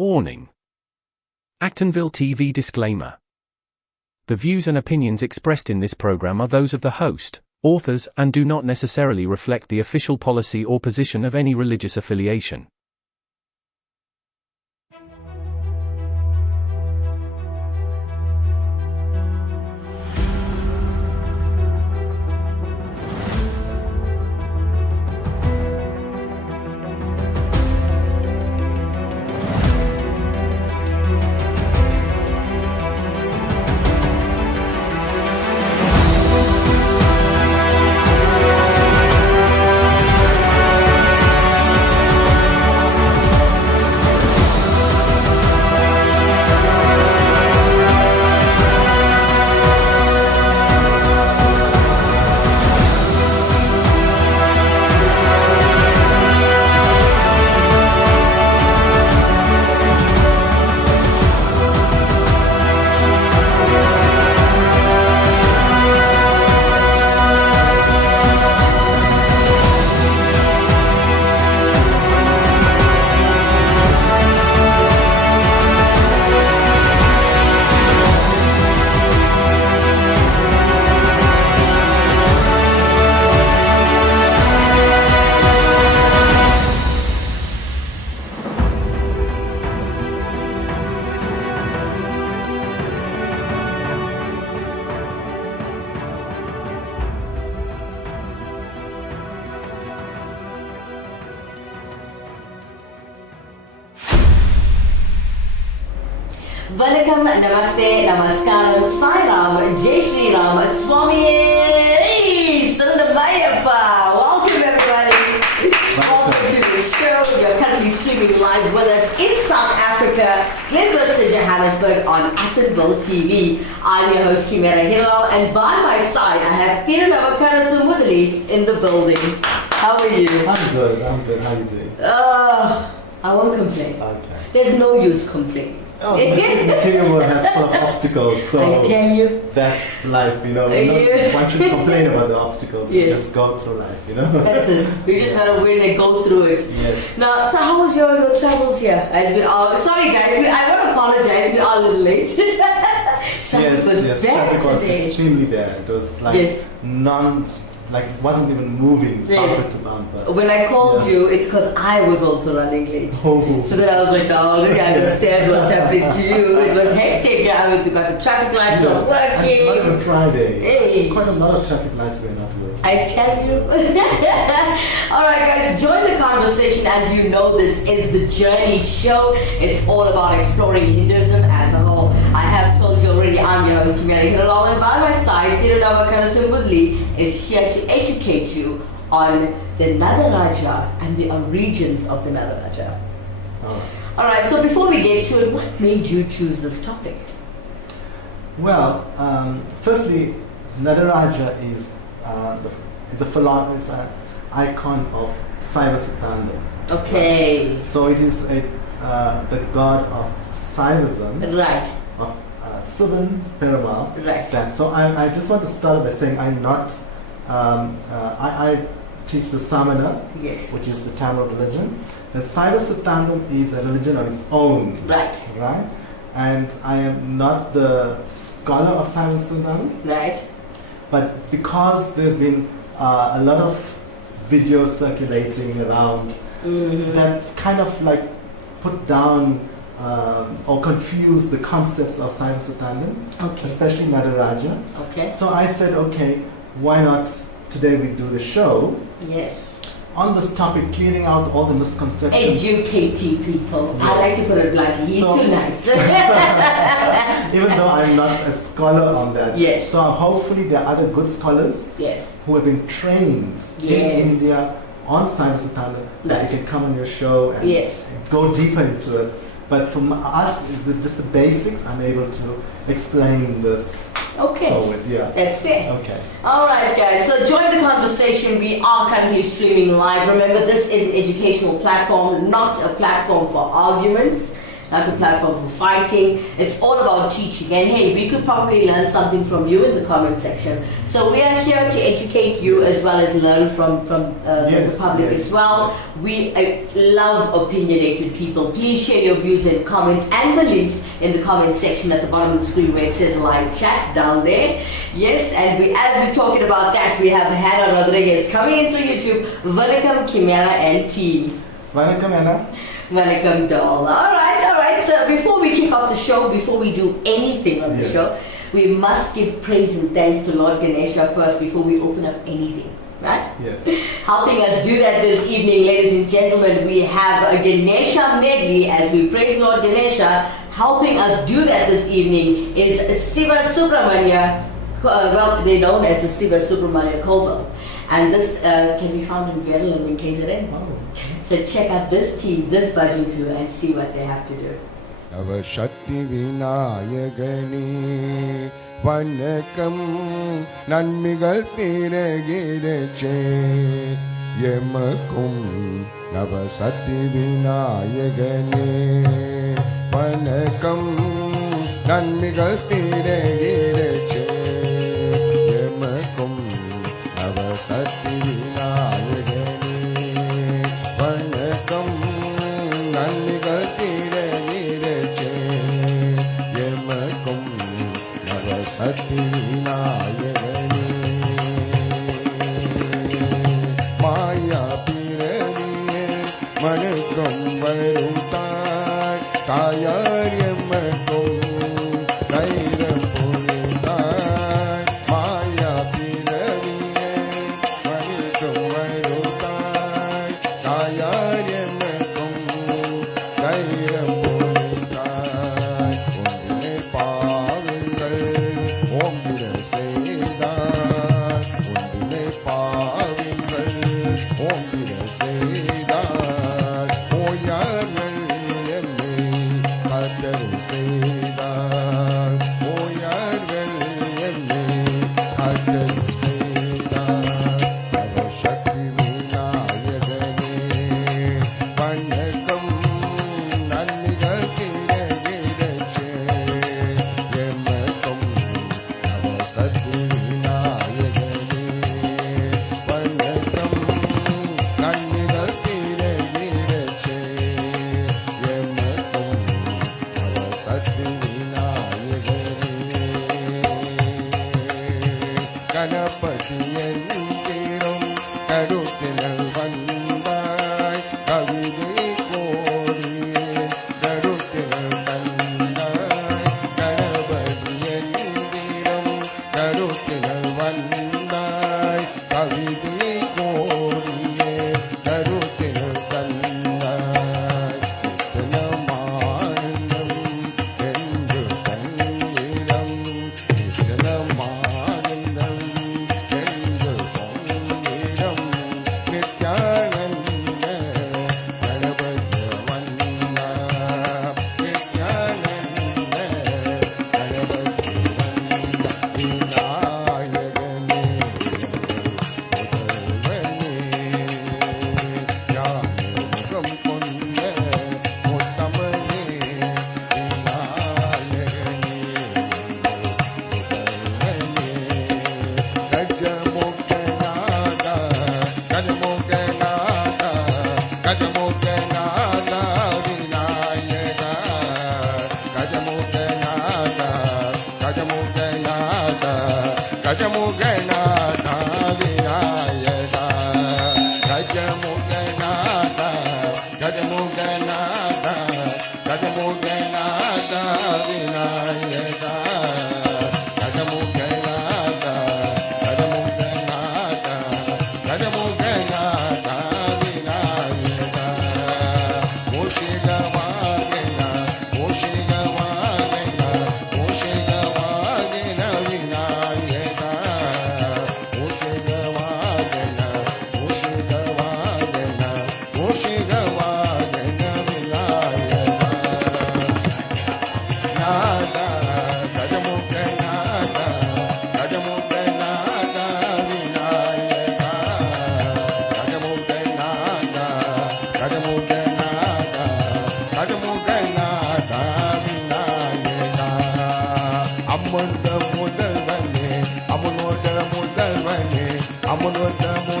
Warning. Actonville TV disclaimer. The views and opinions expressed in this program are those of the host, authors, and do not necessarily reflect the official policy or position of any religious affiliation. Vanakkam, Namaste, Namaskaram, Sai Ram, Jai Shri Ram, Swami Sandamayappa. Welcome everybody. Welcome to the show. You're currently streaming live with us in South Africa, Glenvista, Johannesburg on Actonville TV. I'm your host Kimera Heeralal, and by my side I have Nataraja in the building. How are you? I'm good. How are you doing? I won't complain. Okay. There's no use complaining. Oh, the material world has full of obstacles, so I tell you, that's life, you know. One should complain about the obstacles. Yes. Just go through life, you know. That's it. We just gotta win and go through it. Yes. Now, so how was your travels here? As we are, sorry guys, I want to apologize. We are a little late. Traffic was bad traffic was today. extremely bad. It was like it wasn't even moving bumper to bumper. When I called you, it's because I was also running late. Oh. So then I was like, oh, look, I understand what's happening to you. It was hectic. I went to got the traffic lights not working. It's not even Friday. Hey. Quite a lot of traffic lights were not working. I tell you. Alright guys, join the conversation. As you know, this is the Journey Show. It's all about exploring Hinduism as a whole. I have told you already, I'm your host Kimera Heeralal, and by my side, Nataraja is here to educate you on the Nataraja and the origins of the Nataraja. Alright, so before we get to it, what made you choose this topic? Well, firstly, Nataraja is it's an icon of Saiva Siddhanta. Okay. Right? So it is the god of Saivism. Right. Of Sivan Perumal. Right. So I just want to start by saying I'm not. I teach the Samana, yes, which is the Tamil religion. And Saiva Siddhantam is a religion on its own. Right. Right. And I am not the scholar of Saiva Siddhantam. Right. But because there's been a lot of videos circulating around that kind of like put down or confuse the concepts of Saiva Siddhantam, especially Nataraja. Okay. So I said, okay, why not today we do the show? Yes. On this topic, clearing out all the misconceptions. Educating people. Yes. I like to put it bluntly. He's too nice. Even though I'm not a scholar on that. Yes. So hopefully there are other good scholars Yes. who have been trained in India on Saiva Siddhanta that you can come on your show and go deeper into it. But from us, just the basics, I'm able to explain this forward. Yeah. That's fair. Okay. Alright guys, so join the conversation. We are currently streaming live. Remember, this is an educational platform, not a platform for arguments. not a platform for fighting. It's all about teaching. And hey, we could probably learn something from you in the comment section. So we are here to educate you as well as learn from the public as well. We love opinionated people. Please share your views and comments and beliefs in the comment section at the bottom of the screen where it says live chat down there. Yes, and as we're talking about that, we have Hannah Rodriguez coming in through YouTube. Welcome, Kimera and team. Welcome, Anna. Welcome, doll. All right. So before we kick off the show, before we do anything on the show, we must give praise and thanks to Lord Ganesha first before we open up anything. Right? Yes. Helping us do that this evening, ladies and gentlemen, we have a Ganesha medley as we praise Lord Ganesha. Helping us do that this evening is Siva Subramanya, well, they're known as the Siva Subramanya Koval. And this can be found in Heeralal in KZN. Oh. So check out this team, this budget crew, and see what they have to do. Ava Shakti Vinayagani Vanakam Nanmigal Piragireche Yemakum Nava Shakti Vinayagani Vanakam Nanmigal Piragireche Yemakum Nava Shakti Vinayagani Vanakam Nanmigal Piragireche Yemakum Nava Shakti Vinayagani Maya Piraniye Manakam Varutai Kayar Yemakum Kairam Puritai Maya Piraniye Manakam Varutai Kayar Yemakum Kairam Puritai Ondine Pavingal Omdire Seidar Ondine Pavingal Omdire Seidar Oyargal Yemme Hadaru Seidar Oyargal Yemme Hadaru Seidar Ava Shakti Vinayagani Vanakam Nanmigal Piragireche Yemakum Ava Shakti Vinayagani Vanakam Nanmigal Piragireche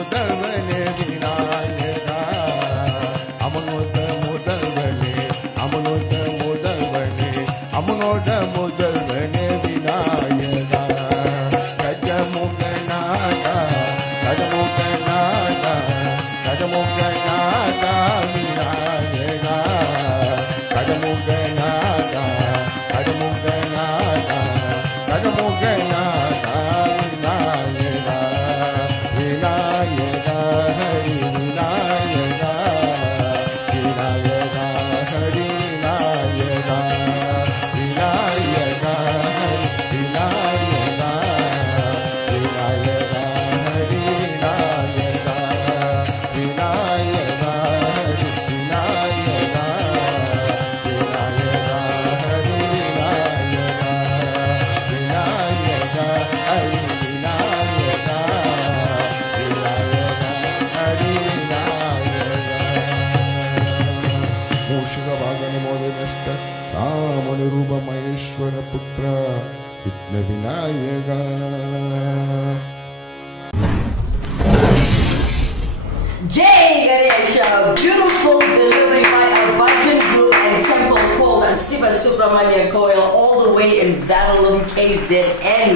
முதல்வனே விநாயகா அமனோட முதல்வனே அமனோட முதல்வனே அமனோட முதல்வனே விநாயகா கஜமுகநாதா கஜமுகநாதா கஜமுகநாதா விநாயகா கஜமுகநாதா கஜமுகநாதா கஜமுகநாதா விநாயகா விநாயகா ஹரி விநாயகா விநாயகா ஹரி விநாயகா விநாயகா ஹரி விநாயகா விநாயகா ஹரி விநாயகா விநாயகா ஹரி விநாயகா விநாயகா ஹரி விநாயகா விநாயகா ஹரி விநாயகா விநாயகா ஹரி விநாயகா ಮೂಷಿಕವಾಗನ ಮೋದನಷ್ಟ ರಾಮನುರೂಪ ಮಹೇಶ್ವರ ಪುತ್ರ ವಿಘ್ನ Vinayaka Jai Ganesha, beautiful delivery by a Bhajan group and temple called Siva Subramania Koil, all the way in Heeralal, KZN.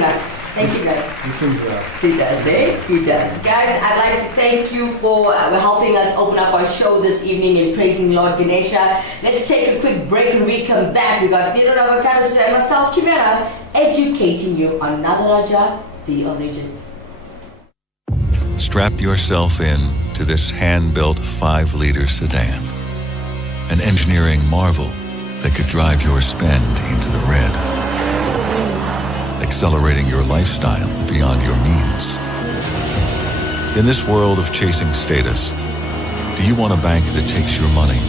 Thank you guys. He sings well. He does, eh? He does. Guys, I'd like to thank you for helping us open up our show this evening in praising Lord Ganesha. Let's take a quick break and we come back. We got Nataraja and myself, Kimera, educating you on Nataraja The Origins. Strap yourself in to this hand-built 5-liter sedan. An engineering marvel that could drive your spend into the red. Accelerating your lifestyle beyond your means. In this world of chasing status, do you want a bank that takes your money?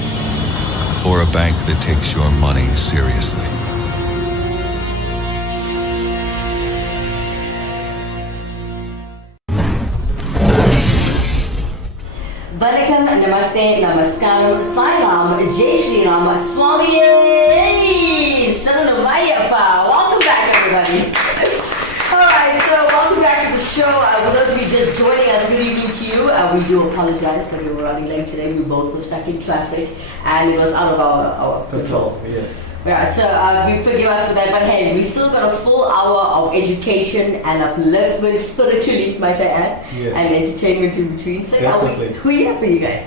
Or a bank that takes your money seriously? Vanakkam, Namaste, Namaskaram, Sai Ram, Jai Shri Ram, Swami Saranavayappa. Welcome back, everybody. Alright, so welcome back to the show. For those of you just joining us, good evening to you. We do apologize that we were running late today. We both were stuck in traffic and it was out of our control. Yes. Right, so we forgive us for that, but hey, we still got a full hour of education and upliftment, spiritually, might I add, Yes. and entertainment in between. So Definitely. we're here for you guys.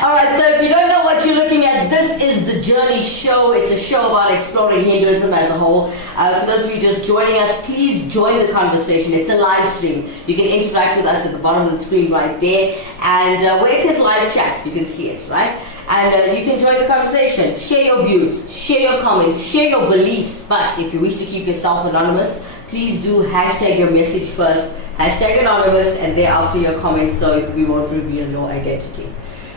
Alright, so if you don't know what you're looking at, this is the Journey Show. It's a show about exploring Hinduism as a whole. For those of you just joining us, please join the conversation. It's a live stream. You can interact with us at the bottom of the screen right there, and where it says live chat, you can see it, right? And you can join the conversation, share your views, share your comments, share your beliefs. But if you wish to keep yourself anonymous, please do hashtag your message first, hashtag anonymous, and thereafter your comments, so we won't reveal your identity.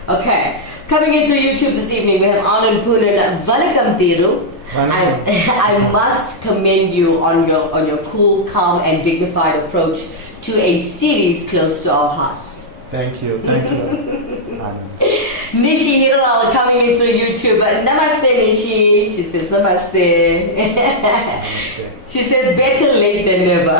Okay, coming in through YouTube this evening, we have Anand Poonen. Vanakkam Thiru. And I must commend you on your cool, calm, and dignified approach to a series close to our hearts. Thank you. Thank you. Anand. Nishi Heeralal coming in through YouTube. Namaste Nishi. She says namaste. Namaste. She says better late than never.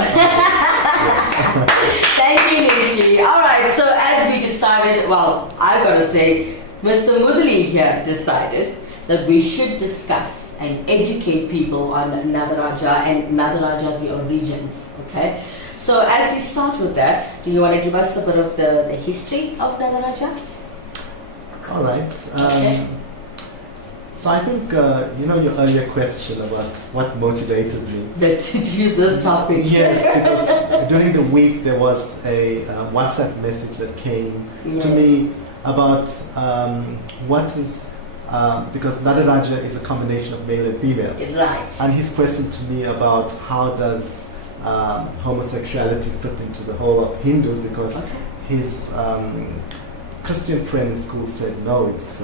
Thank you Nishi. Alright, so as we decided, well, I've got to say, Mr. Mudali here decided that we should discuss and educate people on Nataraja and Nataraja The Origins. Okay? So as we start with that, do you want to give us a bit of the history of Nataraja? All right. Okay. So I think, your earlier question about what motivated me. To choose this topic. Yes, because during the week there was a WhatsApp message that came to Yes. me about what is, because Nataraja is a combination of male and female. Right. And his question to me about how does homosexuality fit into the whole of Hindus, because Okay. his Christian friend in school said no, it's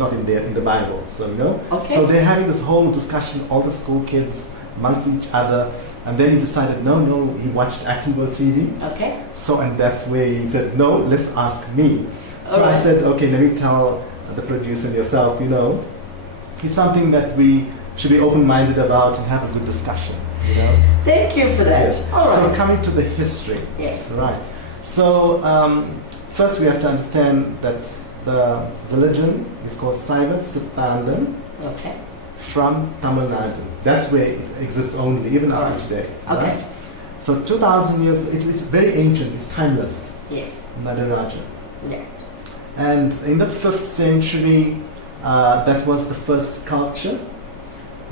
not in the Bible. So Okay. So they're having this whole discussion, all the school kids amongst each other, and then he decided no, he watched Actonville TV. Okay. So and that's where he said no, let's ask me. So I Alright. said okay, let me tell the producer and yourself, it's something that we should be open-minded about and have a good discussion. Thank you for that. Yes. All So right. coming to the history. Yes. Right. So first we have to understand that the religion is called Saiva Siddhantam Okay. from Tamil Nadu. That's where it exists only, even up to today. Okay. Right? So 2000 years, it's very ancient, it's timeless, Yes. Nataraja. Yeah. And in the 5th century, that was the first sculpture.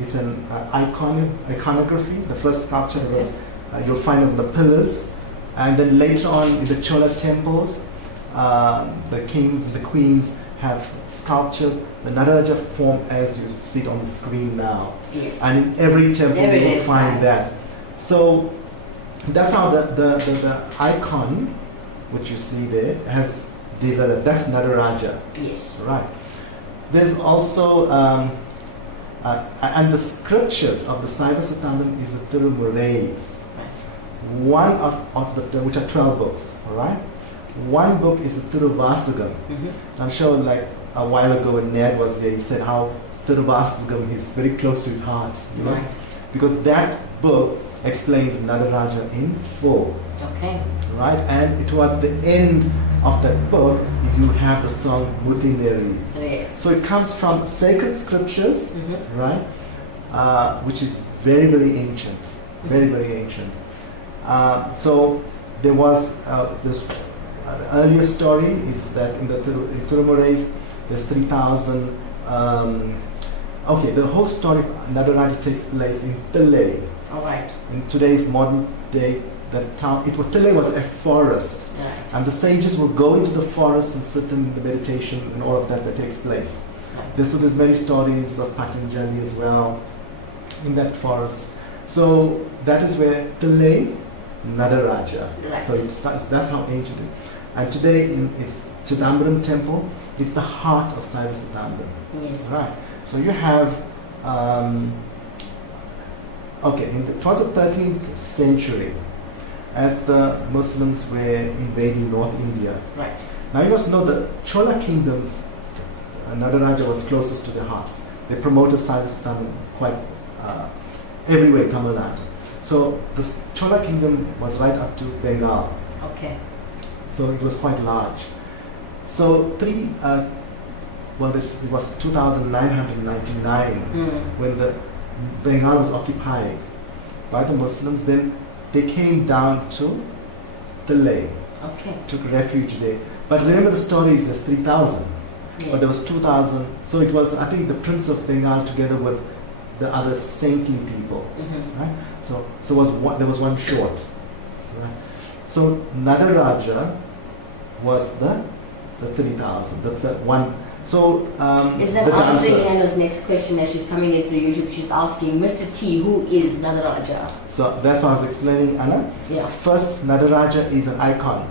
It's an iconography. The first sculpture was, you'll find it on the pillars. And then later on in the Chola temples, the kings and the queens have sculptured the Nataraja form as you see it on the screen now. Yes. And in every temple There it you will is, find nice. that. So that's how the icon, which you see there, has developed. That's Nataraja. Yes. Right. There's also, and the scriptures of the Saiva Siddhantam is the Tirumurais. Right. One of the, which are 12 books, all right? One book is the Tiruvasagam. Mm-hmm. I'm sure like a while ago when Ned was here, he said how Tiruvasagam is very close to his heart, you know? Right. Because that book explains Nataraja in full, Okay. right? And towards the end of that book, you have the song Mutineri. Yes. So it comes from sacred scriptures, Mm-hmm. right? Which is very, very ancient, very, very ancient. So there was this the earlier story is that in the Tirumurais, there's 3,000. Okay, the whole story of Nataraja takes place in Tillay. All right. In today's modern day, that town, Tillay was a forest. Right. And the sages will go into the forest and sit in the meditation and all of that takes place. Right. So there's many stories of Patanjali as well in that forest. So that is where Tillay, Nataraja. Right. So it starts, that's how ancient it is. And today in its Chidambaram temple, it's the heart of Saiva Siddhantam. Yes. Right. So you have, okay, towards the 13th century, as the Muslims were invading North India. Right. Now you must know the Chola kingdoms, Nataraja was closest to their hearts. They promoted Saiva Siddhantam quite everywhere in Tamil Nadu. So the Chola kingdom was right up to Bengal. Okay. So it was quite large. So it was 2999 when the Bengal was occupied by the Muslims. Then they came down to Tillay, Okay. took refuge there. But remember the story is there's 3,000, Yes. but there was 2,000. So it was, I think, the Prince of Bengal together with the other saintly people, Mm-hmm. right? So there was one short. Right? So Nataraja was the 3,000, the one. So Is that the answering dancer. Hannah's next question as she's coming in through YouTube? She's asking, Mr. T, who is Nataraja? So that's what I was explaining, Anna. Yeah. First, Nataraja is an icon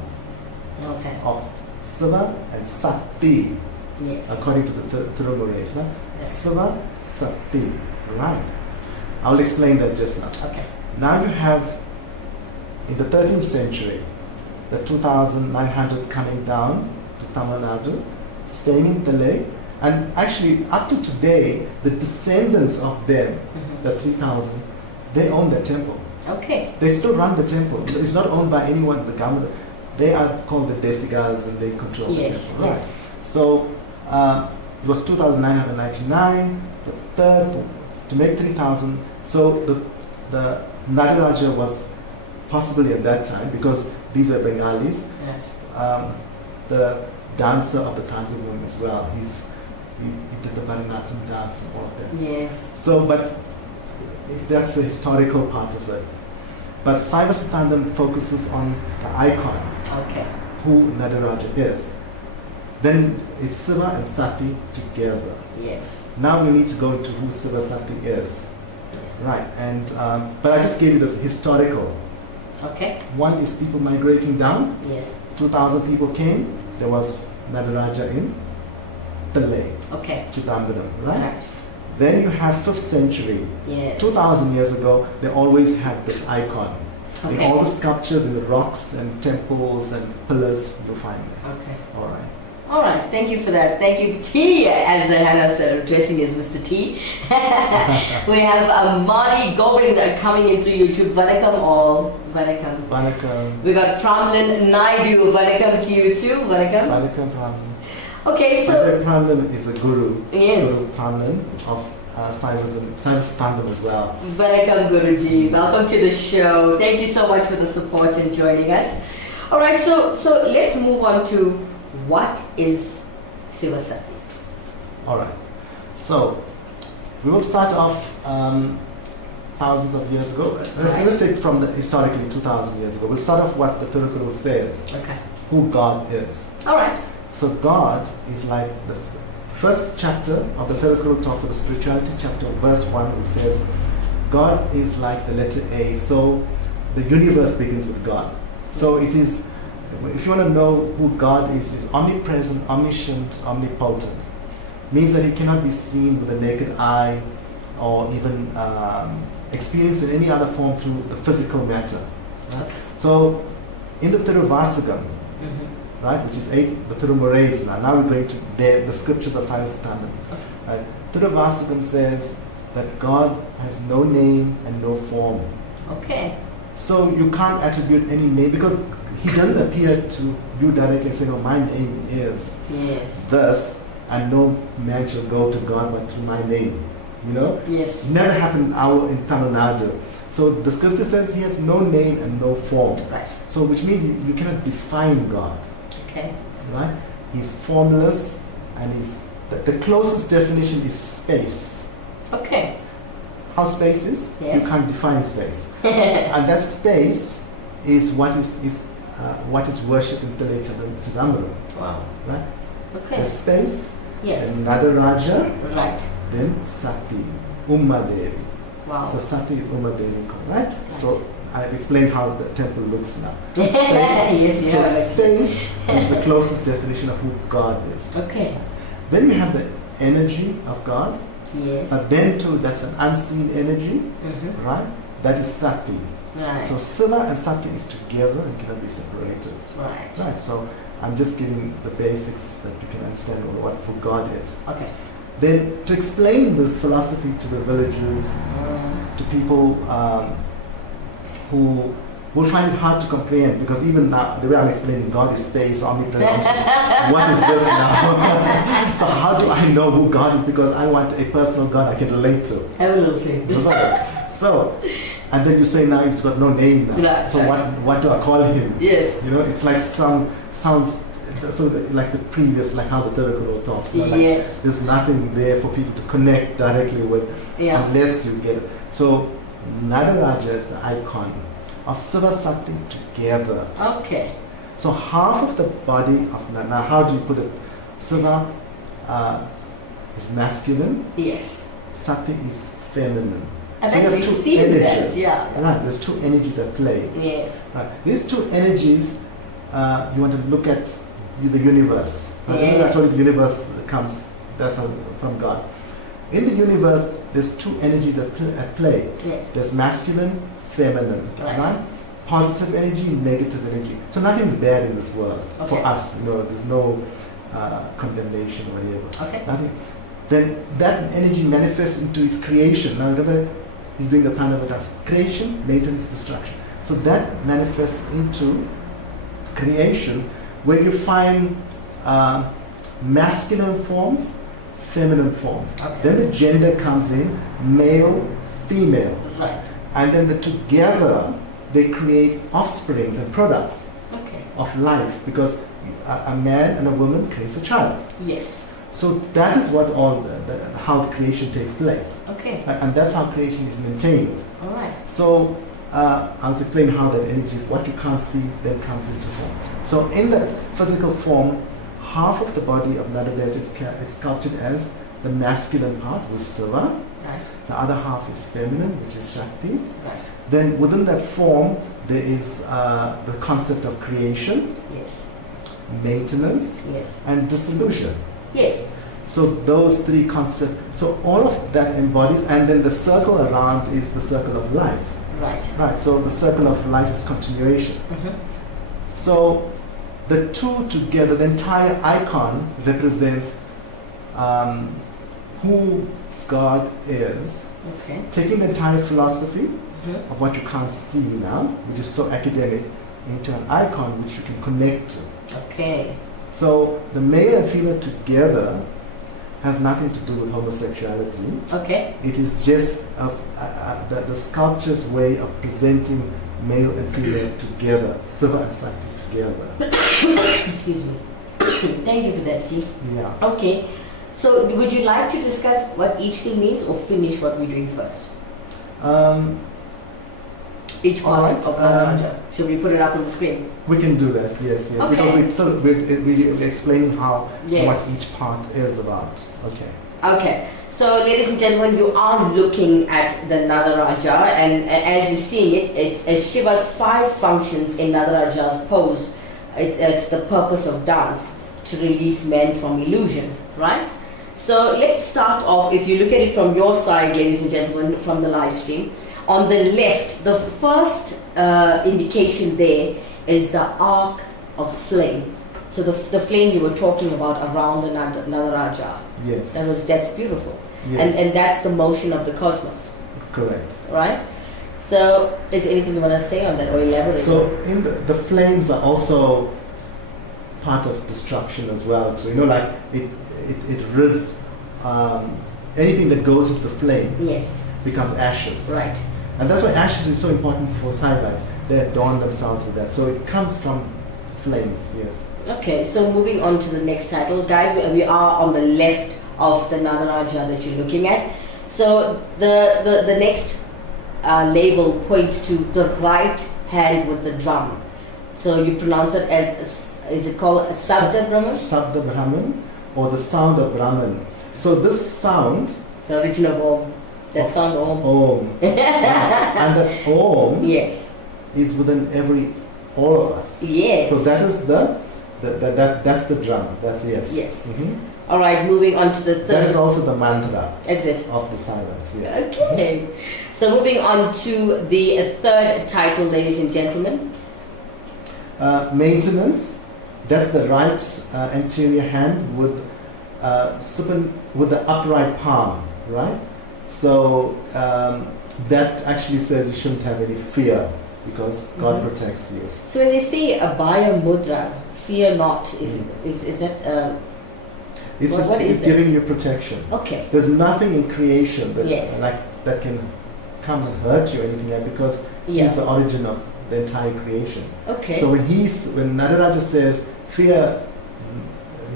Okay. of Siva and Sakti, Yes. according to the Tirumurais. No? Yes. Siva, Sakti, right? I'll explain that just now. Okay. Now you have, in the 13th century, the 2,900 coming down to Tamil Nadu, staying in Tillay, and actually up to today, the descendants of them, Mm-hmm. the 3,000, they own the temple. Okay. They still run the temple. It's not owned by anyone, the government. They are called the Desigas and they control Yes. the temple. Right? Yes. So it was 2,999, the third, to make 3,000. So the Nataraja was possibly at that time, because these were Bengalis, Yeah. the dancer of the Tandulam as well. He did the Bharatanatyam dance and all of that. Yes. So, but that's the historical part of it. But Saiva Siddhantam focuses on the icon, Okay. who Nataraja is. Then it's Siva and Sati together. Yes. Now we need to go into who Siva Sati is. Yes. Right, and but I just gave you the historical. Okay. One is people migrating down. Yes. 2,000 people came. There was Nataraja in Tillay, Okay. Chidambaram, right? Right. Then you have 5th century. Yes. 2,000 years ago, they always had this icon. In Okay. all the sculptures in the rocks and temples and pillars, you'll find it. Okay. All right. All right, thank you for that. Thank you, T, as Hannah's addressing as Mr. T. We have Mali Govind coming in through YouTube. Vanakkam all. Vanakkam. Vanakkam. We got Pramlin Naidu. Vanakkam to you too. Vanakkam. Vanakkam Pramlin. Okay, so... Pramlin is a guru. Yes. Guru Pramlin of Science Fandom as well. Vanakkam Guruji. Welcome to the show. Thank you so much for the support and joining us. All right, so let's move on to what is Sivasati? All right. So we will start off thousands of years ago. Let's take from the historically 2,000 years ago. We'll start off what the Thirukkural says. Okay. Who God is. All right. So God is like the first chapter of the Thirukkural talks about spirituality. Chapter verse 1 it says, God is like the letter A. So the universe begins with God. So it is, if you want to know who God is omnipresent, omniscient, omnipotent. Means that he cannot be seen with the naked eye or even experienced in any other form through the physical matter. Okay. So in the Thiruvasagam, right, which is 8, the Thirumurais now we're going to the scriptures of Science Standard. Right? Thiruvasagam says that God has no name and no form. Okay. So you can't attribute any name because he doesn't appear to you directly saying, oh, my name is this, and no man shall go to God but through my name. You know? Yes. Never happened in Tamil Nadu. So the scripture says he has no name and no form. Right. So which means you cannot define God. Okay. Right? He's formless, and the closest definition is space. Okay. How space is? Yes. You can't define space. And that space is what is worshipped in Village of the Chidambaram. Wow. Right? Okay. The space, Yes. then Nataraja, Right. then Sati, Umma Devi. Wow. So Sati is Umma Devi, right? So I've explained how the temple looks now. Yes, you So have space is the closest definition of who God is. Okay. Then we have the energy of God, Yes. but then too that's an unseen energy, right? That is Sati. Right. So Siva and Sati is together and cannot be separated. Right. Right. So I'm just giving the basics that you can understand what who God is. Okay. Then to explain this philosophy to the villagers, to people who will find it hard to comprehend, because even now the way I'm explaining God is space, omnipresent. What is this now? So how do I know who God is? Because I want a personal God I can relate to. Have a little faith. So, and then you say now he's got no name now. Yeah, so what do I call him? Yes. You know, it's like sounds so like the previous, like how the Thirukkural talks. You know, like Yes. there's nothing there for people to connect directly with unless you get it. So Nataraja is the icon of Siva Sati together. Okay. So half of the body of now how do you put it? Siva is masculine. Yes. Sati is feminine. And so you have we've two seen energies. that, yeah. Right, there's two energies at play. Yes. Right. These two energies, you want to look at the universe. Right? Yes. Remember I told you the universe comes from God. In the universe, there's two energies at play. Yes. There's masculine, feminine. Right. Positive energy, negative energy. So nothing's bad in this world for us. You know, there's no condemnation or whatever. Okay. Nothing. Then that energy manifests into its creation. Now remember, he's doing the Tanavatas. Creation, maintenance, destruction. So that manifests into creation, where you find masculine forms, feminine forms. Okay. Then the gender comes in, male, female. Right. And then together they create offsprings and products of life, because a man and a woman creates a child. Yes. So that is what how the creation takes place. Okay. And that's how creation is maintained. All right. So I'll explain how that energy, what you can't see, then comes into form. So in that physical form, half of the body of Nataraja is sculpted as the masculine part, with Siva. Right. The other half is feminine, which is Shakti. Right. Then within that form, there is the concept of creation, Yes. maintenance, Yes. and dissolution. Yes. So those three concepts, so all of that embodies, and then the circle around is the circle of life. Right. Right, so the circle of life is continuation. So the two together, the entire icon represents who God is, Okay. taking the entire philosophy Mhm. of what you can't see now, which is so academic, into an icon which you can connect to. Okay. So the male and female together has nothing to do with homosexuality. Okay. It is just the sculpture's way of presenting male and female together, Siva and Sakti together. Excuse me. Thank you for that, T. Yeah. Okay. So, would you like to discuss what each thing means, or finish what we're doing first? Each part Alright, of Nataraja. Should we put it up on the screen? We can do that, yes, yes. Okay. Because we're explaining how Yes. what each part is about. Okay. Okay, so ladies and gentlemen, you are looking at the Nataraja, and as you're seeing it, it's Shiva's 5 functions in Nataraja's pose. It's the purpose of dance, to release men from illusion, right? So let's start off, if you look at it from your side, ladies and gentlemen, from the live stream. On the left, the first indication there is the arc of flame. So the flame you were talking about around the Nataraja. Yes. That's beautiful. Yes. And that's the motion of the cosmos, Correct. right? So is there anything you want to say on that or elaborate? So in the flames are also part of destruction as well. So like it rids anything that goes into the flame Yes, becomes ashes. right. And that's why ashes is so important for Saivites. They adorn themselves with that. So it comes from flames, yes. Okay, so moving on to the next title. Guys, we are on the left of the Nataraja that you're looking at. So the next label points to the right hand with the drum. So you pronounce it as, is it called Sabda Brahman? Sabda Brahman, or the sound of Brahman. So this sound, The original Om. That sound Om. Om. And the Om Yes. is within all of us. Yes. So that is that's the drum. That's yes. Yes. Mhm. All right, moving on to the third. That is also the mantra Is it? of the silence. Yes. Okay. So moving on to the third title, ladies and gentlemen. Maintenance. That's the right anterior hand with the upright palm, right? So that actually says you shouldn't have any fear because God Mhm. protects you. So when they say Abhaya Mudra, fear not, is that It's What- just what is it's that? giving you protection. okay? There's nothing in creation that Yes. that can come and hurt you or anything like because Yeah. He's the origin of the entire creation. Okay. So when Nataraja says fear,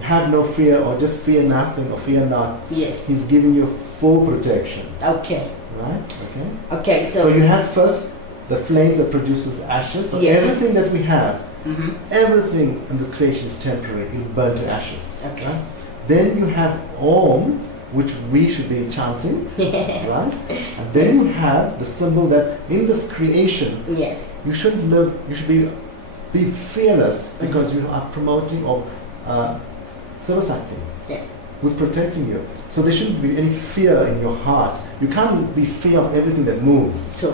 have no fear, or just fear nothing, or fear not, yes. He's giving you full protection, Okay. right? Okay. Okay. So you have first the flames that produces ashes. So Yes. everything that we have, Mhm. everything in this creation is temporary. It will burn to ashes. Okay. Right? Then you have Om, which we should be chanting, right? And then you have the symbol that in this creation Yes. you shouldn't live. You should be fearless because you are promoting or Sarasakti, Yes. who's protecting you. So there shouldn't be any fear in your heart. You can't be fear of everything that moves True.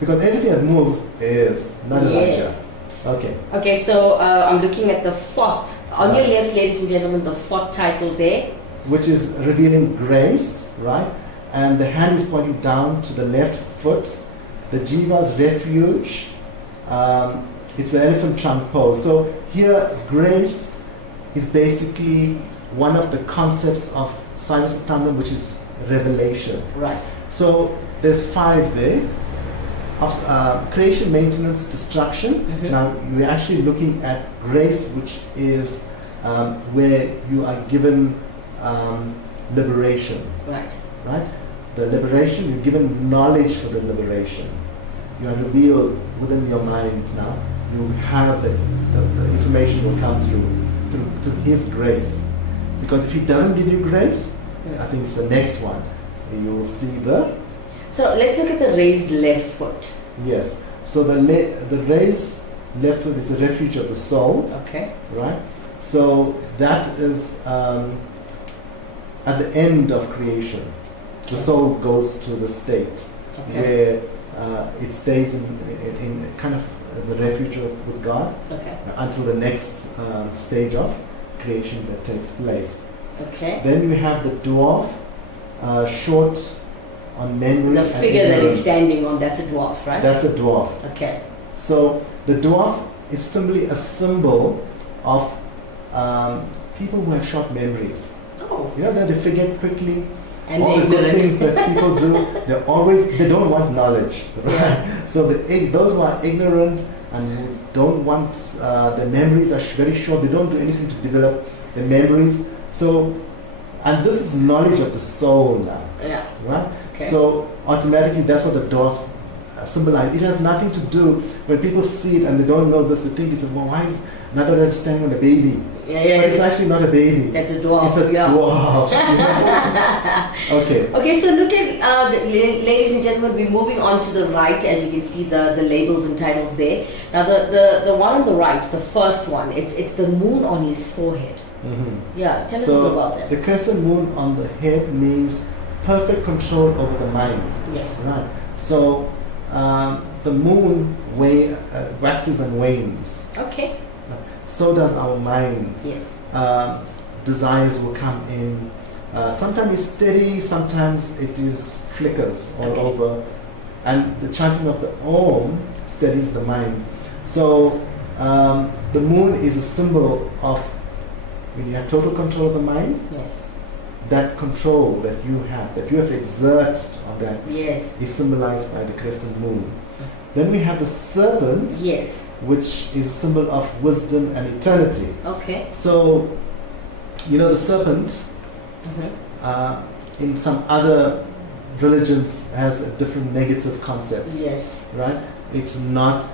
because everything that moves is Nataraja. Yes. Okay. Okay. So I'm looking at the fourth. On your left, ladies and gentlemen, the fourth title there. Which is revealing grace, right? And the hand is pointing down to the left foot. The jiva's refuge. It's the elephant trunk pose. So here, grace is basically one of the concepts of Saiva Siddhantam, which is revelation. Right. So there's 5 there. Of creation, maintenance, destruction. Mhm. Now we're actually looking at grace, which is where you are given liberation, Right. right? The liberation, you're given knowledge for the liberation. You are revealed within your mind now. You have the information will come through His grace. Because if He doesn't give you grace, I think it's the next one. You will see So let's look at the raised left foot. yes. So the raised left foot is the refuge of the soul, Okay. right? So that is at the end of creation. The soul goes to the state Okay. where it stays in kind of the refuge with God Okay. until the next stage of creation that takes place. Okay. Then you have the dwarf, short on memory. The and figure that ignorance. is standing on, that's a dwarf, right? That's a dwarf. Okay. So the dwarf is simply a symbol of people who have short memories. Oh. You know that they forget quickly. And All the the good ignorant. things that people do, they don't want knowledge. Right? So those who are ignorant and who don't want, their memories are very short. They don't do anything to develop their memories. So, and this is knowledge of the soul now. Yeah. Right? Okay. So automatically that's what the dwarf symbolizes. It has nothing to do when people see it and they don't know this. They think it's why is Nataraja standing on a baby? Yeah, But it's actually not a baby. That's a dwarf. It's a yeah. dwarf. Okay. Okay, so look at, ladies and gentlemen, we're moving on to the right. As you can see, the labels and titles there. Now, the one on the right, the first one, it's the moon on his forehead. Mm-hmm. Yeah, tell us a bit about that. The crescent moon on the head means perfect control over the mind. Yes. Right. So the moon waxes and wanes. Okay. So does our mind. Yes. Desires will come in. Sometimes it's steady, sometimes it is flickers all Okay. over. And the chanting of the Om steadies the mind. So the moon is a symbol of when you have total control of the mind, Yes. that control that you have to exert on that Yes. is symbolized by the crescent moon. Then we have the serpent, Yes. which is a symbol of wisdom and eternity. Okay. So, you know, the serpent in some other religions has a different negative concept, Yes. right? It's not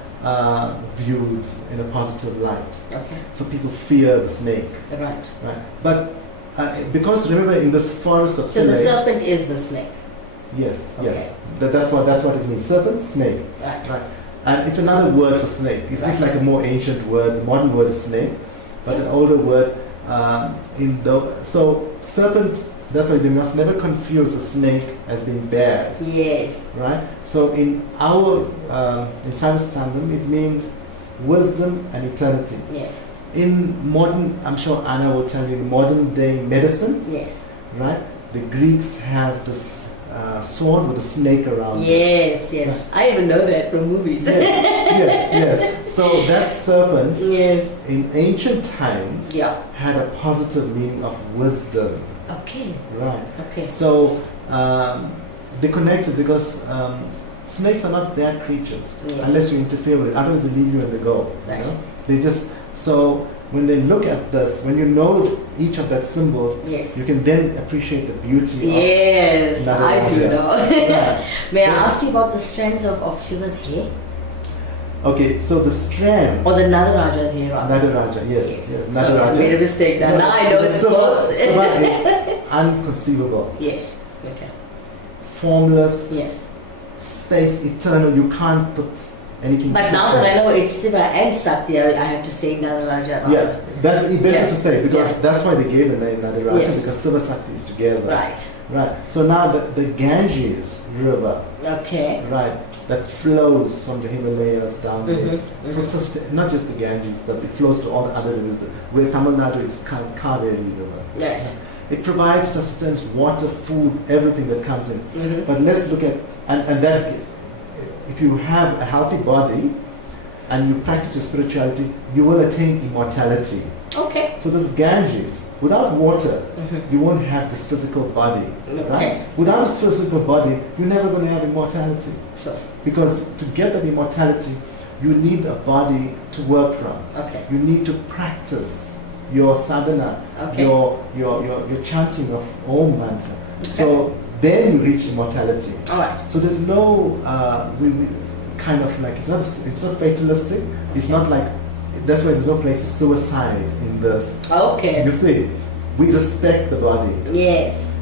viewed in a positive light. Okay. So people fear the snake, Right. right? But because remember in this forest of So the Philae, serpent is the snake. yes, Okay. yes, that's what it means. Serpent, snake, Right. right? And it's another word for snake. It's just Right. like a more ancient word. The modern word is snake, but an older word. So serpent. That's why they must never confuse the snake as being bad, Yes. right? So in our in Sanskritam, it means wisdom and eternity. Yes. In modern, I'm sure Anna will tell you, modern day medicine, Yes. right? The Greeks have this sword with a snake around it. Yes. Yes. I even know that from movies. Yes. So that serpent Yes. in ancient times Yeah. had a positive meaning of wisdom, Okay. right? Okay. So they connected because snakes are not bad creatures Yes. unless you interfere with it. Otherwise, they leave you and they go. Right. You know? They just so when they look at this, when you know each of that symbol, Yes. you can then appreciate the beauty Yes, of I do Nataraja. know. Right. May I Yeah. ask you about the strands of Shiva's hair? Okay, so the strands. Or the Nataraja's hair, rather? Nataraja, yes. Yes. Nataraja. So I made a mistake now. Now I know it's both. Siva is unconceivable, Yes. Okay. formless, Yes. space eternal. You can't put anything. But now that I know it's Shiva and Satya, I have to say Nataraja. rather. Yeah, that's better Yeah. to say because Yeah. that's why they gave the name Nataraja Yes. because Siva Sakti is together. Right. Right. So now the Ganges river, Okay. right, that flows from the Himalayas down there. Mhm. Not just the Ganges, but it flows to all the other rivers. Where Tamil Nadu is Kaveri River. Right. It provides sustenance, water, food, everything that comes in. Mhm. But let's look at and that if you have a healthy body and you practice your spirituality, you will attain immortality. Okay. So this Ganges, without water, Mhm. you won't have this physical body. Okay. Right? Without this physical body, you're never going to have immortality. Sure. Because to get that immortality, you need a body to work from. Okay. You need to practice your sadhana, Okay. your chanting of Om mantra. So then you reach immortality. All right. So there's no kind of like it's not fatalistic. It's not like that's why there's no place for suicide in this. Okay. You see, we respect the body. Yes.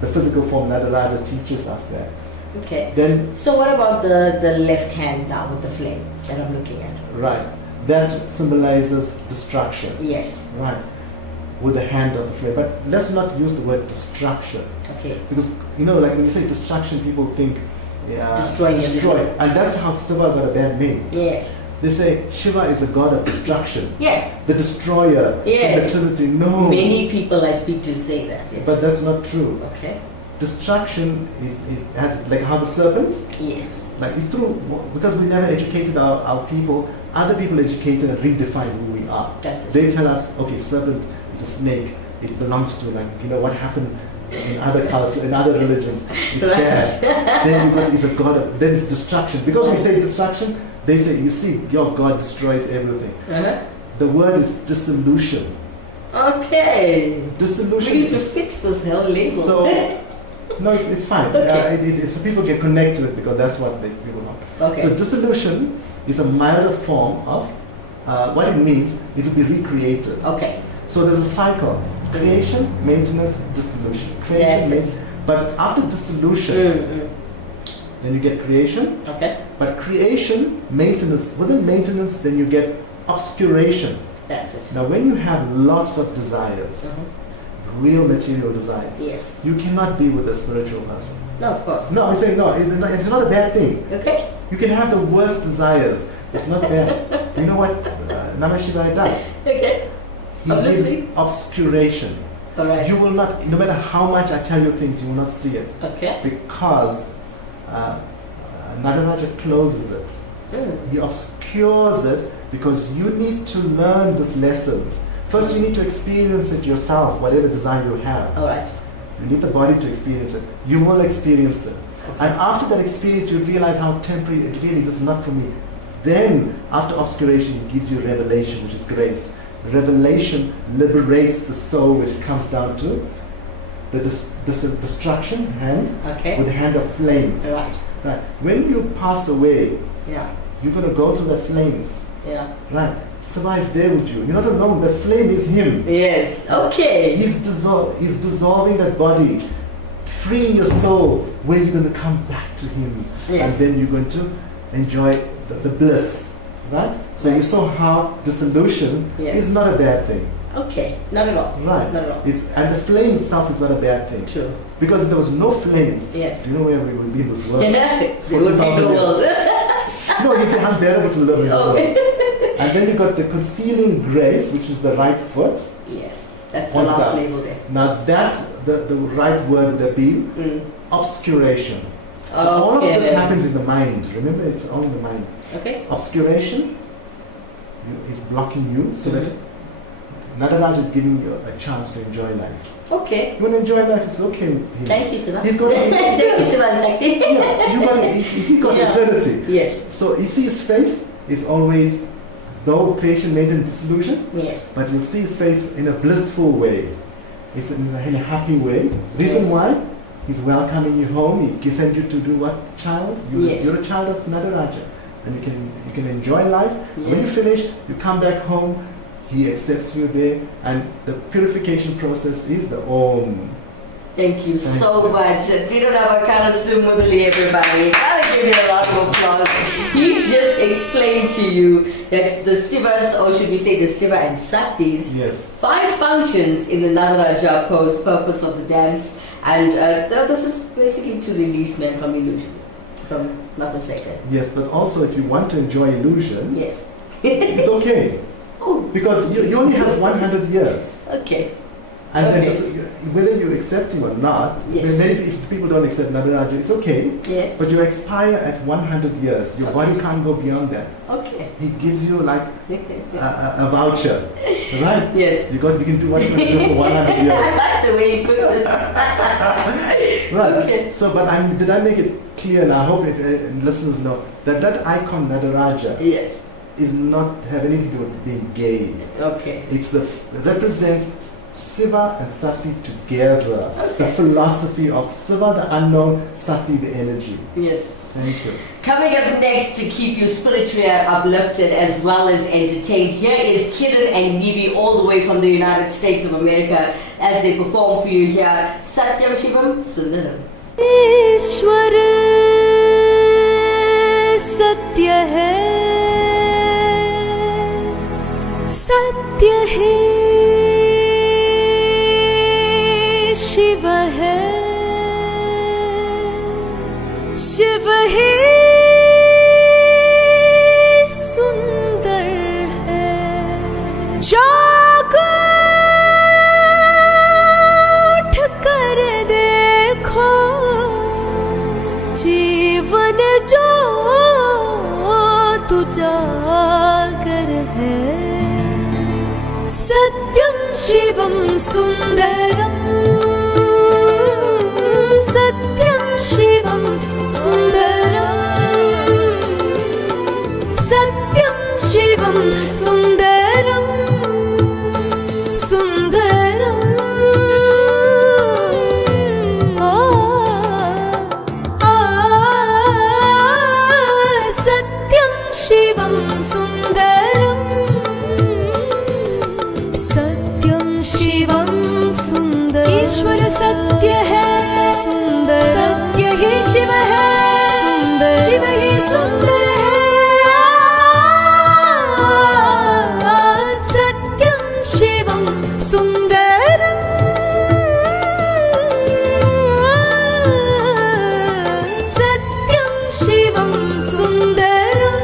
The physical form Nataraja teaches us that. Okay. Then So what about the left hand now with the flame that I'm looking at? right, that symbolizes destruction. Yes. Right, with the hand of the flame. But let's not use the word destruction Okay. because you know, like when you say destruction, people think Destroying destroy, and that's how Siva got a bad name. Yes. They say Shiva is a god of destruction. Yes. The destroyer. Yes. The Trinity. No. Many people I speak to say that. Yes. But that's not true. Okay. Destruction is has, like how the serpent. Yes. Like it's through, because we never educated our people. Other people educated and redefined who we are. That's it. They tell us, okay, serpent is a snake. It belongs to, like, you know what happened in other cultures, in other religions. It's Right. bad. Then you got, it's a god of, then it's destruction. Because we say destruction, they say, you see, your God destroys everything. Uh-huh. The word is dissolution. Okay. Dissolution. We need to fix this hell label. So, no, it's fine. Okay. So people can connect to it because that's what people want. Okay. So dissolution is a milder form of what it means. It will be recreated. Okay. So there's a cycle: creation, maintenance, dissolution. Creation, That's it. but after dissolution, then you get creation. Okay. But creation, maintenance. Within maintenance, then you get obscuration. That's it. Now, when you have lots of desires, real material desires, Yes. you cannot be with a spiritual person. No, of course. No, I'm saying no. It's not a bad thing. Okay. You can have the worst desires. It's not bad. You know what Namah Shivaya does? Okay. He I'm gives listening. obscuration. All right. You will not, no matter how much I tell you things, you will not see it. Okay. Because Nataraja closes it. He obscures it because you need to learn these lessons. First, you need to experience it yourself, whatever desire you have. All right. You need the body to experience it. You will experience it. And after that experience, you realize how temporary it really is not for me. Then, after obscuration, he gives you revelation, which is grace. Revelation liberates the soul, which comes down to the destruction hand Okay. with the hand of flames. Right. Right. When you pass away, Yeah. you're going to go through the flames. Yeah. Right. Shiva is there with you. You're not alone. The flame is him. Yes. Okay. He's dissolving that body, freeing your soul, where you're going to come back to him. Yes. And then you're going to enjoy the bliss. Right? So Right. you saw how dissolution Yes. is not a bad thing. Okay. Not at all. Right. Not at all. And the flame itself is not a bad thing. True. Because if there was no flames, Yes. do you know where we would be in this world? They For would be 2000 the years. world. No, it'd be unbearable to live in this world. Okay. And then you got the concealing grace, which is the right foot. Yes. That's the On last that. label there. Now that, the right word would have been obscuration. Now, all of this Okay. happens in the mind. Remember, it's all in the mind. Okay. Obscuration is blocking you so that Nataraja is giving you a chance to enjoy life. Okay. You want to enjoy life, it's okay with him. Thank you, Siva. He's going to, Thank you, Siva. yeah, you got it. He got Yeah. eternity. Yes. So you see his face is always, though creation made in disillusion, Yes. but you'll see his face in a blissful way. It's in a happy way. Reason Yes. why? He's welcoming you home. He sent you to do what, child? Yes. You're a child of Nataraja. And you can enjoy life. When you Yes. finish, you come back home. He accepts you there. And the purification process is the Om. Thank you so much. Tirunavakkala Sumudali, everybody. Gotta give you a lot of applause. He just explained to you that the Sivas, or should we say the Siva and Saktis, Yes. 5 functions in the Nataraja pose, purpose of the dance. And this is basically to release men from illusion, from not mistaken. Yes, but also if you want to enjoy illusion, Yes. it's okay. Oh, Because you only have 100 years. okay. And Okay. whether you accept him or not, Yes. maybe if people don't accept Nataraja, it's okay. Yes. But you expire at 100 years. Your body can't go beyond that. Okay. He gives you like a voucher, right? Yes. You can do what you want to do for 100 I years, like the way he puts it. right? Okay. So, but did I make it clear? And I hope if listeners know that icon Nataraja Yes. is not have anything to do with being gay. Okay. It represents Shiva and Sati together. The philosophy of Shiva, the unknown, Sati, the energy. Yes. Thank you. Coming up next to keep you spiritually uplifted as well as entertained, here is Kiran and Nivi all the way from the United States of America as they perform for you here. Satyam Shivam Sundaram. ईश्वर सत्य है सत्य है शिव है शिव है सुंदर शिवं सुन्दरम् सत्यं शिवं सुन्दरम् सत्यं शिवं सुन्दरम् सुन्दरम् सत्यं शिवं सुन्दरम् सत्यं शिवं सुन्दर ईश्वर सत्य है सुंदर सत्य ही शिव है सुंदर शिव ही सुंदर है सत्यं शिवं सुन्दरम् सत्यं शिवं सुन्दरम्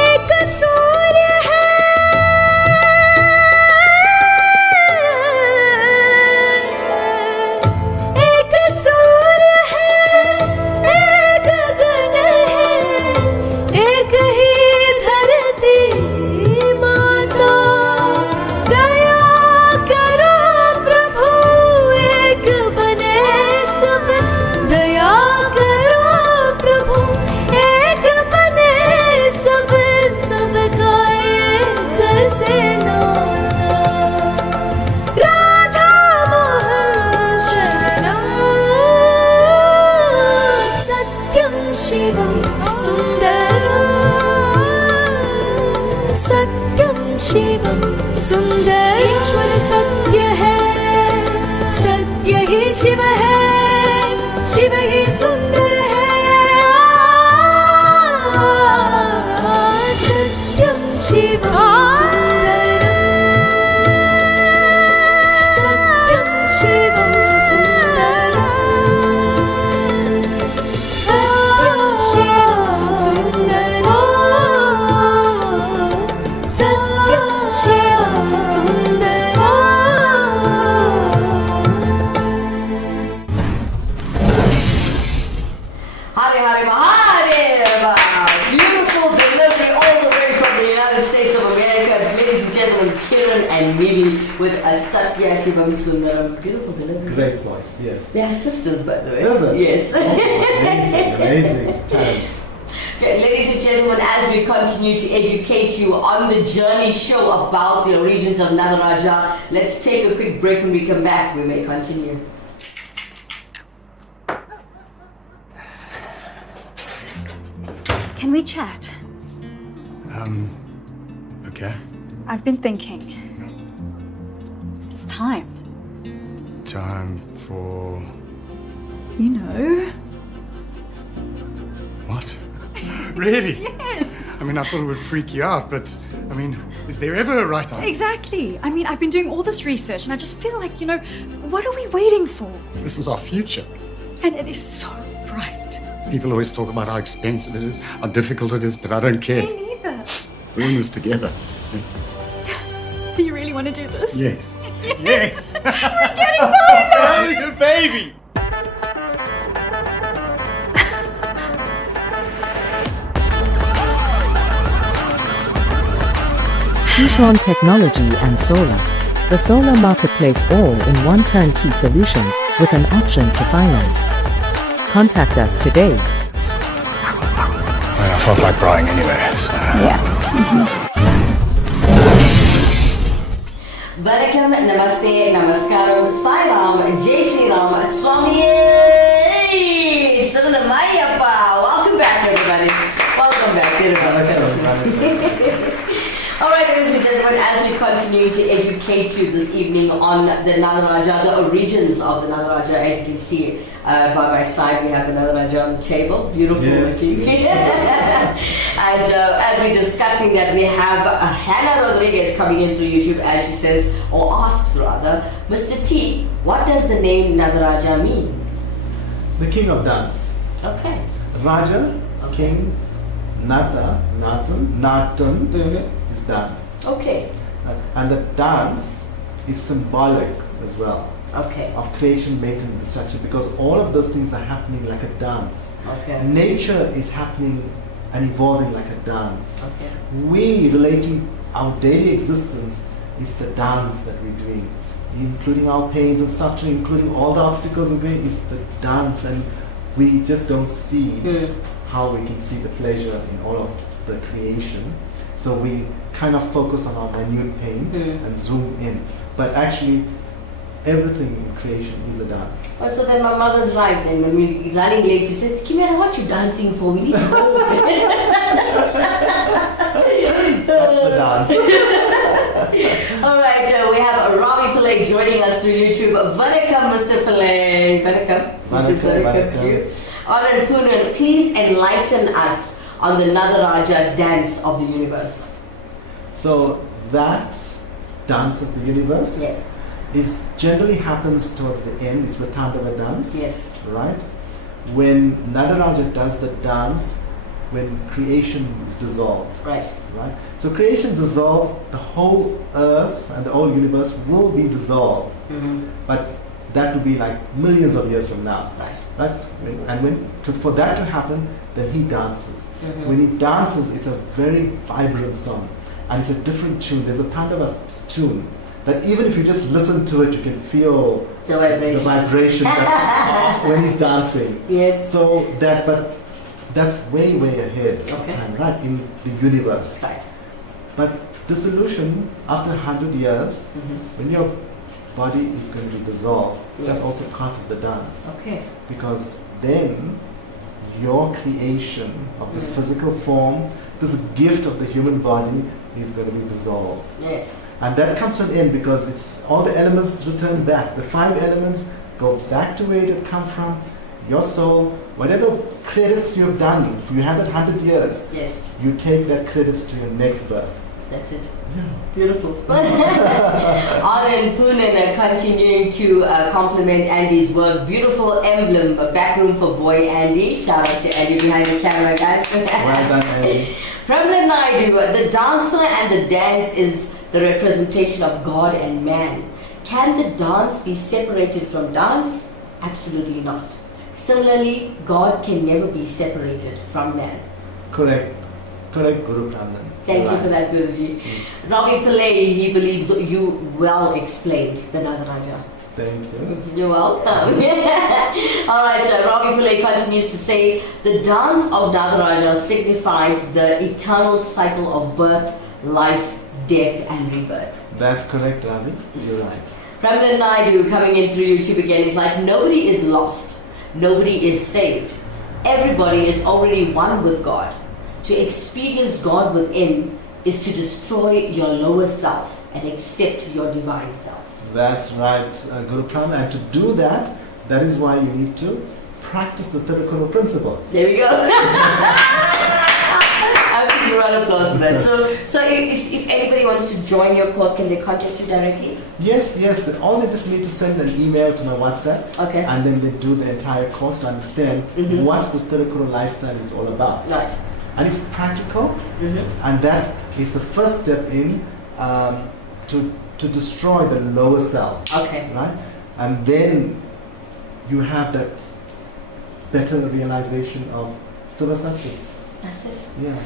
एक सूर्य है एक सूर्य है एक गगन है एक ही धरती माता दया करो प्रभु एक बने सब दया करो प्रभु एक बने सब सबका एक से नाता राधा मोहन शरणम् सत्यं शिवं सुन्दरम् सत्यं शिवं सुन्दर ईश्वर सत्य है सत्य ही शिव है शिव ही सुंदर है सत्यं शिवं सुन्दरम् सत्यं शिवं सुन्दरम् सत्यं शिवं सुन्दरम् Hare Hare Mahadeva! Beautiful delivery all the way from the United States of America. Ladies and gentlemen, Kiran and Mimi with a Satya Shivam Sundaram. Beautiful delivery. Great voice, yes. They are sisters, by the way. Is it? Yes. Oh, amazing, amazing. Thanks. Okay, ladies and gentlemen, as we continue to educate you on the journey show about the origins of Nataraja, let's take a quick break. When we come back, we may continue. Can we chat? Okay. I've been thinking. It's time. Time for You know. what? Really? Yes. I mean, I thought it would freak you out, but I mean, is there ever a right time? Exactly. I mean, I've been doing all this research and I just feel like, what are we waiting for? This is our future. And it is so bright. People always talk about how expensive it is, how difficult it is, but I don't care. Me neither. We're in this together. So you really want to do this? Yes. Yes. We're getting so Oh, good baby. Fusion Technology and Solar. The solar marketplace all in one turnkey solution with an option to finance. Contact us today. I felt like crying anyway. So. Vanakkam, Namaste, Namaskaram, Sai Ram, Jai Shri Ram, Swami Saranamayappa. Welcome back, everybody. Welcome back. Alright, ladies and gentlemen, as we continue to educate you this evening on the Nataraja, the origins of the Nataraja, as you can see by my side, we have the Nataraja on the table. Beautiful looking. And as we're discussing that, we have Hannah Rodriguez coming in through YouTube, as she says, or asks rather, Mr. T, what does the name Nataraja mean? The king of dance. Okay. Raja, king, Natan is dance. Okay. And the dance is symbolic as well Okay. of creation, mate, and destruction, because all of those things are happening like a dance. Okay. Nature is happening and evolving like a dance. Okay. We relating our daily existence is the dance that we're doing, including our pains and suffering, including all the obstacles we're going, is the dance, and we just don't see how we can see the pleasure in all of the creation. So we kind of focus on our minute pain and zoom in. But actually, everything in creation is a dance. Oh, so then my mother's right then. When we're running late, she says, Kimera, what you dancing for? We need to go. That's the dance. Alright, we have Ravi Pillai joining us through YouTube. Vanakkam, Mr. Pillai. Vanakkam. Vanakkam to you. Anand Poonen, please enlighten us on the Nataraja dance of the universe. So that dance of the universe Yes. is generally happens towards the end. It's the Tandava dance. Yes. Right? When Nataraja does the dance, when creation is dissolved. Right. Right? So creation dissolves, the whole earth and the whole universe will be dissolved. But that will be like millions of years from now. Right. That's for that to happen, then he dances. When he dances, it's a very vibrant song, and it's a different tune. There's a Tandava tune that even if you just listen to it, you can feel The vibration. the vibration when he's dancing. Yes. So but that's way ahead of Okay. time, right? In the universe. Right. But dissolution after 100 years, when your body is going to be dissolved, that's Yes. also part of the dance. Okay. Because then your creation of this physical form, this gift of the human body, is going to be dissolved. Yes. And that comes to an end because it's all the elements return back. The 5 elements go back to where it come from. Your soul, whatever credits you have done, if you have that 100 years, Yes. you take that credits to your next birth. That's it. Yeah. Beautiful. Anand Poonen continuing to compliment Andy's work. Beautiful emblem, a back room for boy Andy. Shout out to Andy behind the camera, guys. Well done, Andy. Pramla Naidu, the dancer and the dance is the representation of God and man. Can the dance be separated from dance? Absolutely not. Similarly, God can never be separated from man. Correct, Guru Prandan. Thank you for that, Guruji. Ravi Pillai, he believes you well explained the Nataraja. Thank you. You're welcome. Alright, Ravi Pillai continues to say, the dance of Nataraja signifies the eternal cycle of birth, life, death and rebirth. That's correct, Ravi. You're right. Pramla Naidu coming in through YouTube again is like, nobody is lost. Nobody is saved. Everybody is already one with God. To experience God within is to destroy your lower self and accept your divine self. That's right, Guru Prana. And to do that, that is why you need to practice the Tirukkural principles. There we go. I'm giving you a round of applause for that. So if anybody wants to join your course, can they contact you directly? Yes. All they just need to send an email to my WhatsApp. Okay. And then they do the entire course to understand what this Tirukkural lifestyle is all about. Right. And it's practical, and that is the first step in to destroy the lower self. Okay. Right? And then you have that better realization of Sarasati. That's it. Yeah.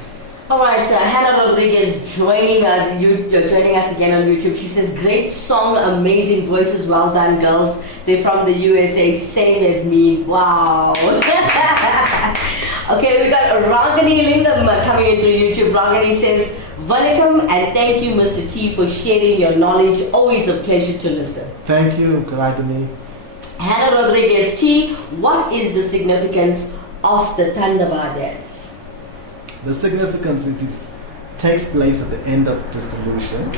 Alright, Hannah Rodriguez joining us again on YouTube. She says, great song, amazing voices, well done girls. They're from the USA, same as me. Wow. Okay, we got Ragini Lingam coming in through YouTube. Ragini says, Vanakkam and thank you Mr. T for sharing your knowledge. Always a pleasure to listen. Thank you, Kaladini. Hannah Rodriguez T, what is the significance of the Tandava dance? The significance takes place at the end of dissolution.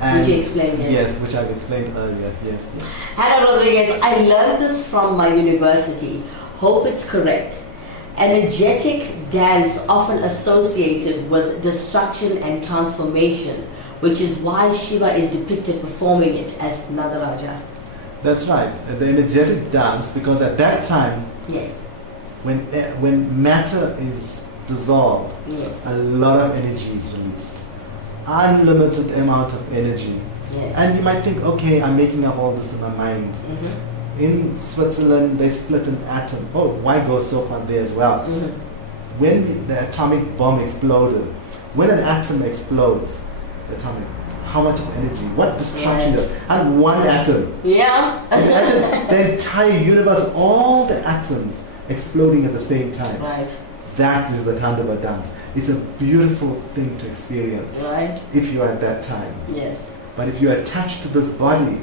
And Which you explained, yes. Yes, which I've explained earlier. Yes. Hannah Rodriguez, I learned this from my university. Hope it's correct. Energetic dance often associated with destruction and transformation, which is why Shiva is depicted performing it as Nataraja. That's right. The energetic dance, because at that time, Yes. when matter is dissolved, Yes. a lot of energy is released. Unlimited amount of energy. Yes. And you might think, okay, I'm making up all this in my mind. In Switzerland, they split an atom. Oh, why go so far there as well? When the atomic bomb exploded, when an atom explodes, atomic. How much of energy, what destruction does, and one atom. Yeah. Imagine the entire universe, all the atoms exploding at the same time. Right. That is the Thunderbird dance. It's a beautiful thing to experience Right. if you're at that time. Yes. But if you're attached to this body,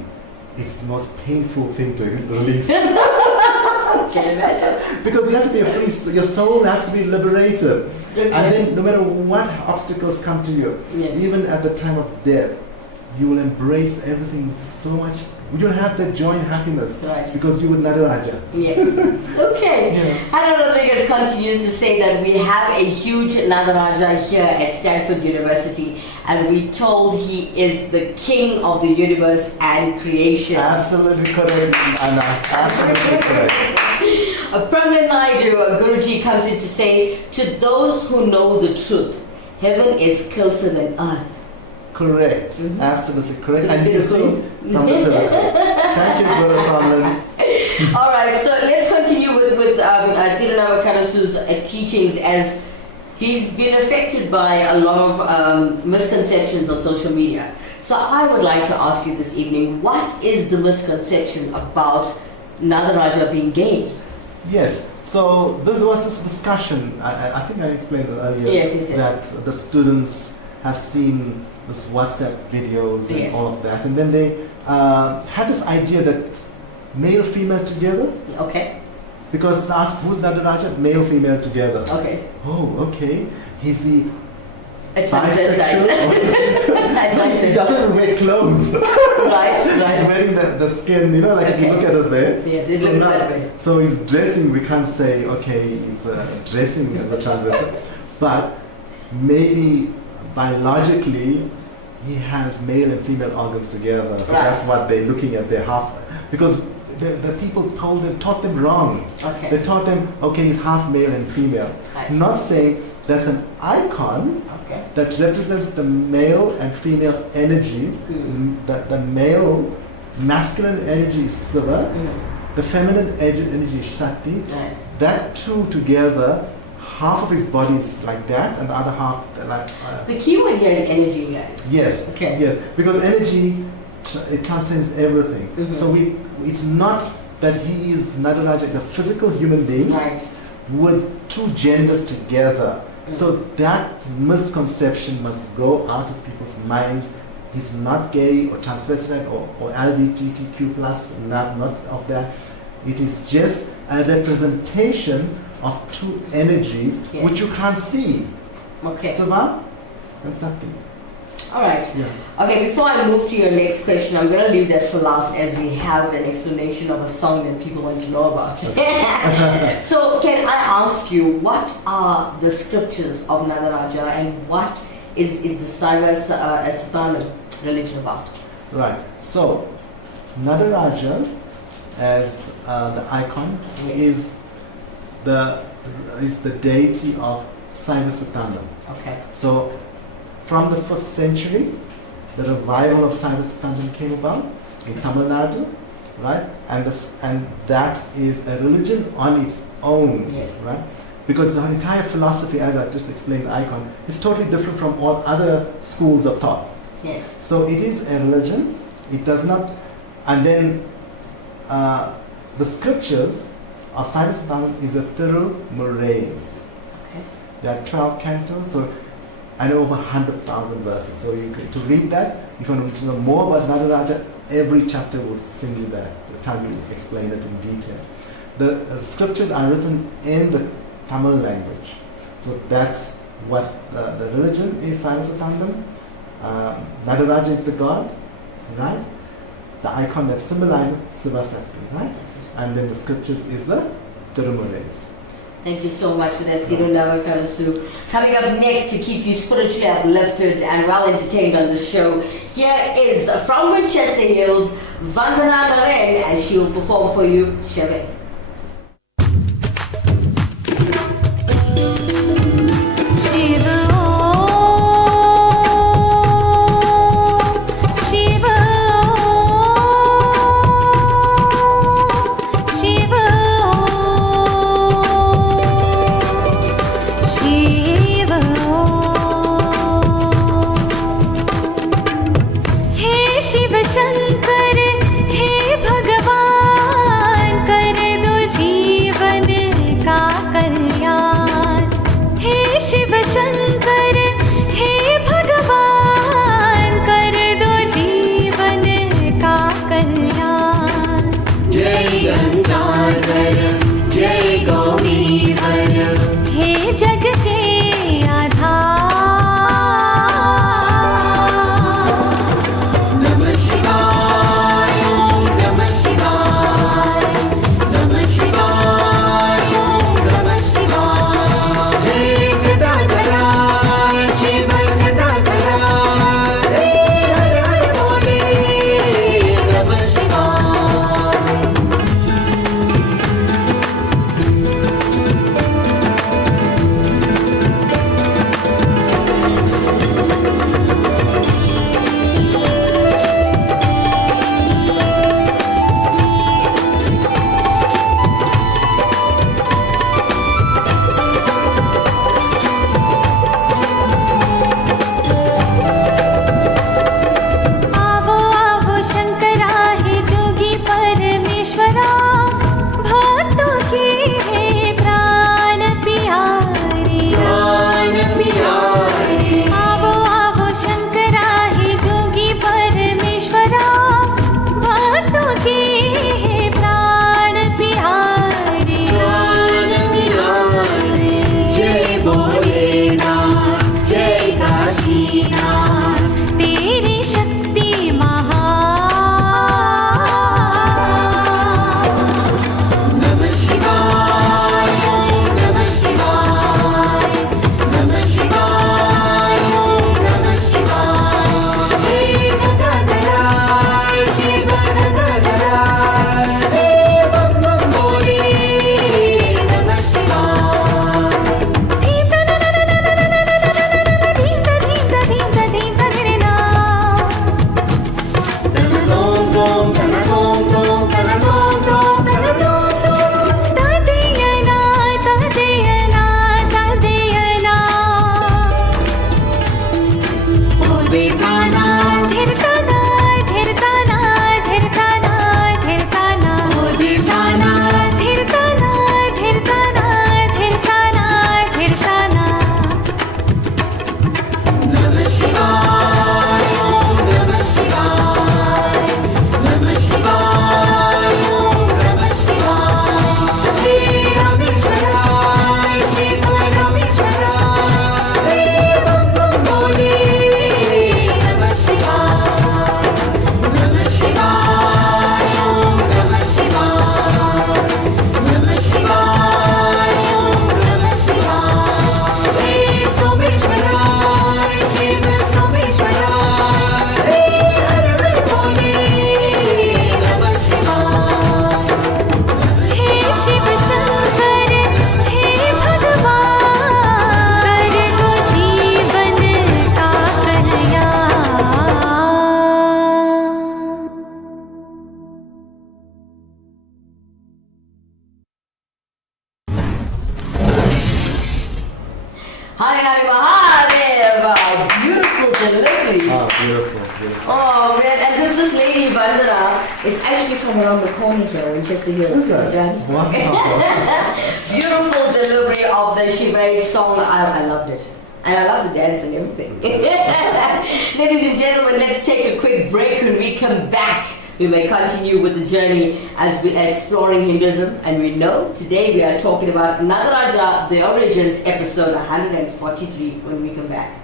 it's the most painful thing to release. Can you imagine? Because you have to be free, your soul has to be liberated. Okay. And then no matter what obstacles come to you, Yes. even at the time of death, you will embrace everything with so much. You'll have that joy and happiness Right. because you would Nataraja. Yes. Okay. Hannah Rodriguez continues to say that we have a huge Nataraja here at Stanford University, and we told he is the king of the universe and creation. Absolutely correct, Anna. Absolutely correct. Pramlan Naidu, Guruji, comes in to say, to those who know the truth, heaven is closer than earth. Correct. Absolutely correct. So And you can see from the pinnacle. Thank you, Guru Pramlan. All right, so let's continue with Tirunava Karasu's teachings, as he's been affected by a lot of misconceptions on social media. So I would like to ask you this evening, what is the misconception about Nataraja being gay? Yes. So there was this discussion. I think I explained it earlier. Yes. That the students have seen this WhatsApp videos and Yes. all of that, and then they had this idea that male female together. Okay. Because asked who's Nataraja, male female together. Okay. Oh, okay. Is he A bisexual? transvestite. He doesn't wear clothes. Right. He's wearing the skin, you know, like if you Okay. look at it there. Yes, it looks that way. So he's dressing, we can't say, okay, he's dressing as a transvestite, but maybe biologically he has male and female organs together. So Right. that's what they're looking at, their half, because the people taught them wrong. Okay. They taught them, okay, he's half male and female. Right. Not saying that's an icon Okay. that represents the male and female energies. The male masculine energy is Shiva, the feminine energy is Shakti. Right. That two together, half of his body is like that, and the other half like. The key word here is energy, guys. Yes. Okay. Yes, because energy it transcends everything. So it's not that he is Nataraja. It's a physical human being Right. with two genders together. So that misconception must go out of people's minds. He's not gay or transvestite or LGBTQ plus, not of that. It is just a representation of two energies Yes. which you can't see. Okay. Shiva and Shakti. All right. Yeah. Okay, before I move to your next question, I'm going to leave that for last, as we have an explanation of a song that people want to know about. So, can I ask you, what are the scriptures of Nataraja, and what is the Saiva Satana religion about? Right. So, Nataraja, as the icon, is the deity of Saiva Satana. Okay. So, from the 5th century, the revival of Saiva Satana came about in Tamil Nadu, right? And that is a religion on its own, Yes. right? Because the entire philosophy, as I just explained, the icon, is totally different from all other schools of thought. Yes. So it is a religion. It does not, and then the scriptures of Saiva Satana is a Tirumurais. Okay. There are 12 cantos, so I know over 100,000 verses. So to read that, if you want to know more about Nataraja, every chapter will sing you that. The time you explain it in detail. The scriptures are written in the Tamil language. So that's what the religion is, Saiva Satana. Nataraja is the god, right? The icon that symbolizes Shiva Shakti, right? And then the scriptures is the Tirumurais. Thank you so much for that, Tirunava Karasu. Coming up next to keep you spiritually uplifted and well entertained on the show, here is from Winchester Hills, Vandana Naren, and she will perform for you, Sheve. Shiva Om, Shiva Om, Shiva Om, Shiva Om. Shiv Shankar हे भगवान कर दो जीवन का कल्याण हे शिव शंकर हे भगवान कर दो जीवन का कल्याण जय गंगाधर जय गौरीधर हे जग के आधार नमः शिवाय ओम नमः शिवाय नमः शिवाय ओम नमः शिवाय हे जटाधरा शिव जटाधरा हे हर हर बोले नमः शिवाय आवो आवो शंकरा हे जोगी परमेश्वरा भक्तों के हे प्राण प्यारे आवो आवो शंकरा हे जोगी परमेश्वरा भक्तों के हे प्राण प्यारे जय भोलेनाथ जय काशीनाथ तेरी शक्ति महान नमः शिवाय ओम नमः शिवाय नमः शिवाय ओम नमः शिवाय हे गंगाधरा शिव गंगाधरा हे बम बम बोले नमः शिवाय धीम नमः शिवाय ओम नमः शिवाय नमः शिवाय ओम नमः शिवाय हे रामेश्वराय शिव रामेश्वराय हे बम बम बोले नमः शिवाय नमः शिवाय ओम नमः शिवाय नमः शिवाय ओम नमः शिवाय हे सोमेश्वराय शिव सोमेश्वराय हे हर हर बोले नमः शिवाय हे शिव शंकर हे भगवान कर दो जीवन का कल्याण Hari Hari Mahadeva. Beautiful delivery. Beautiful, beautiful. Oh man, and this lady Vandana is actually from around the corner here in Chester Hills, Is that? Johannesburg. Wow. Beautiful delivery of the Shiva song. I loved it. And I love the dance and everything. Ladies and gentlemen, let's take a quick break. When we come back, we may continue with the journey as we are exploring Hinduism. And we know today we are talking about Nataraja The Origins, episode 143, when we come back.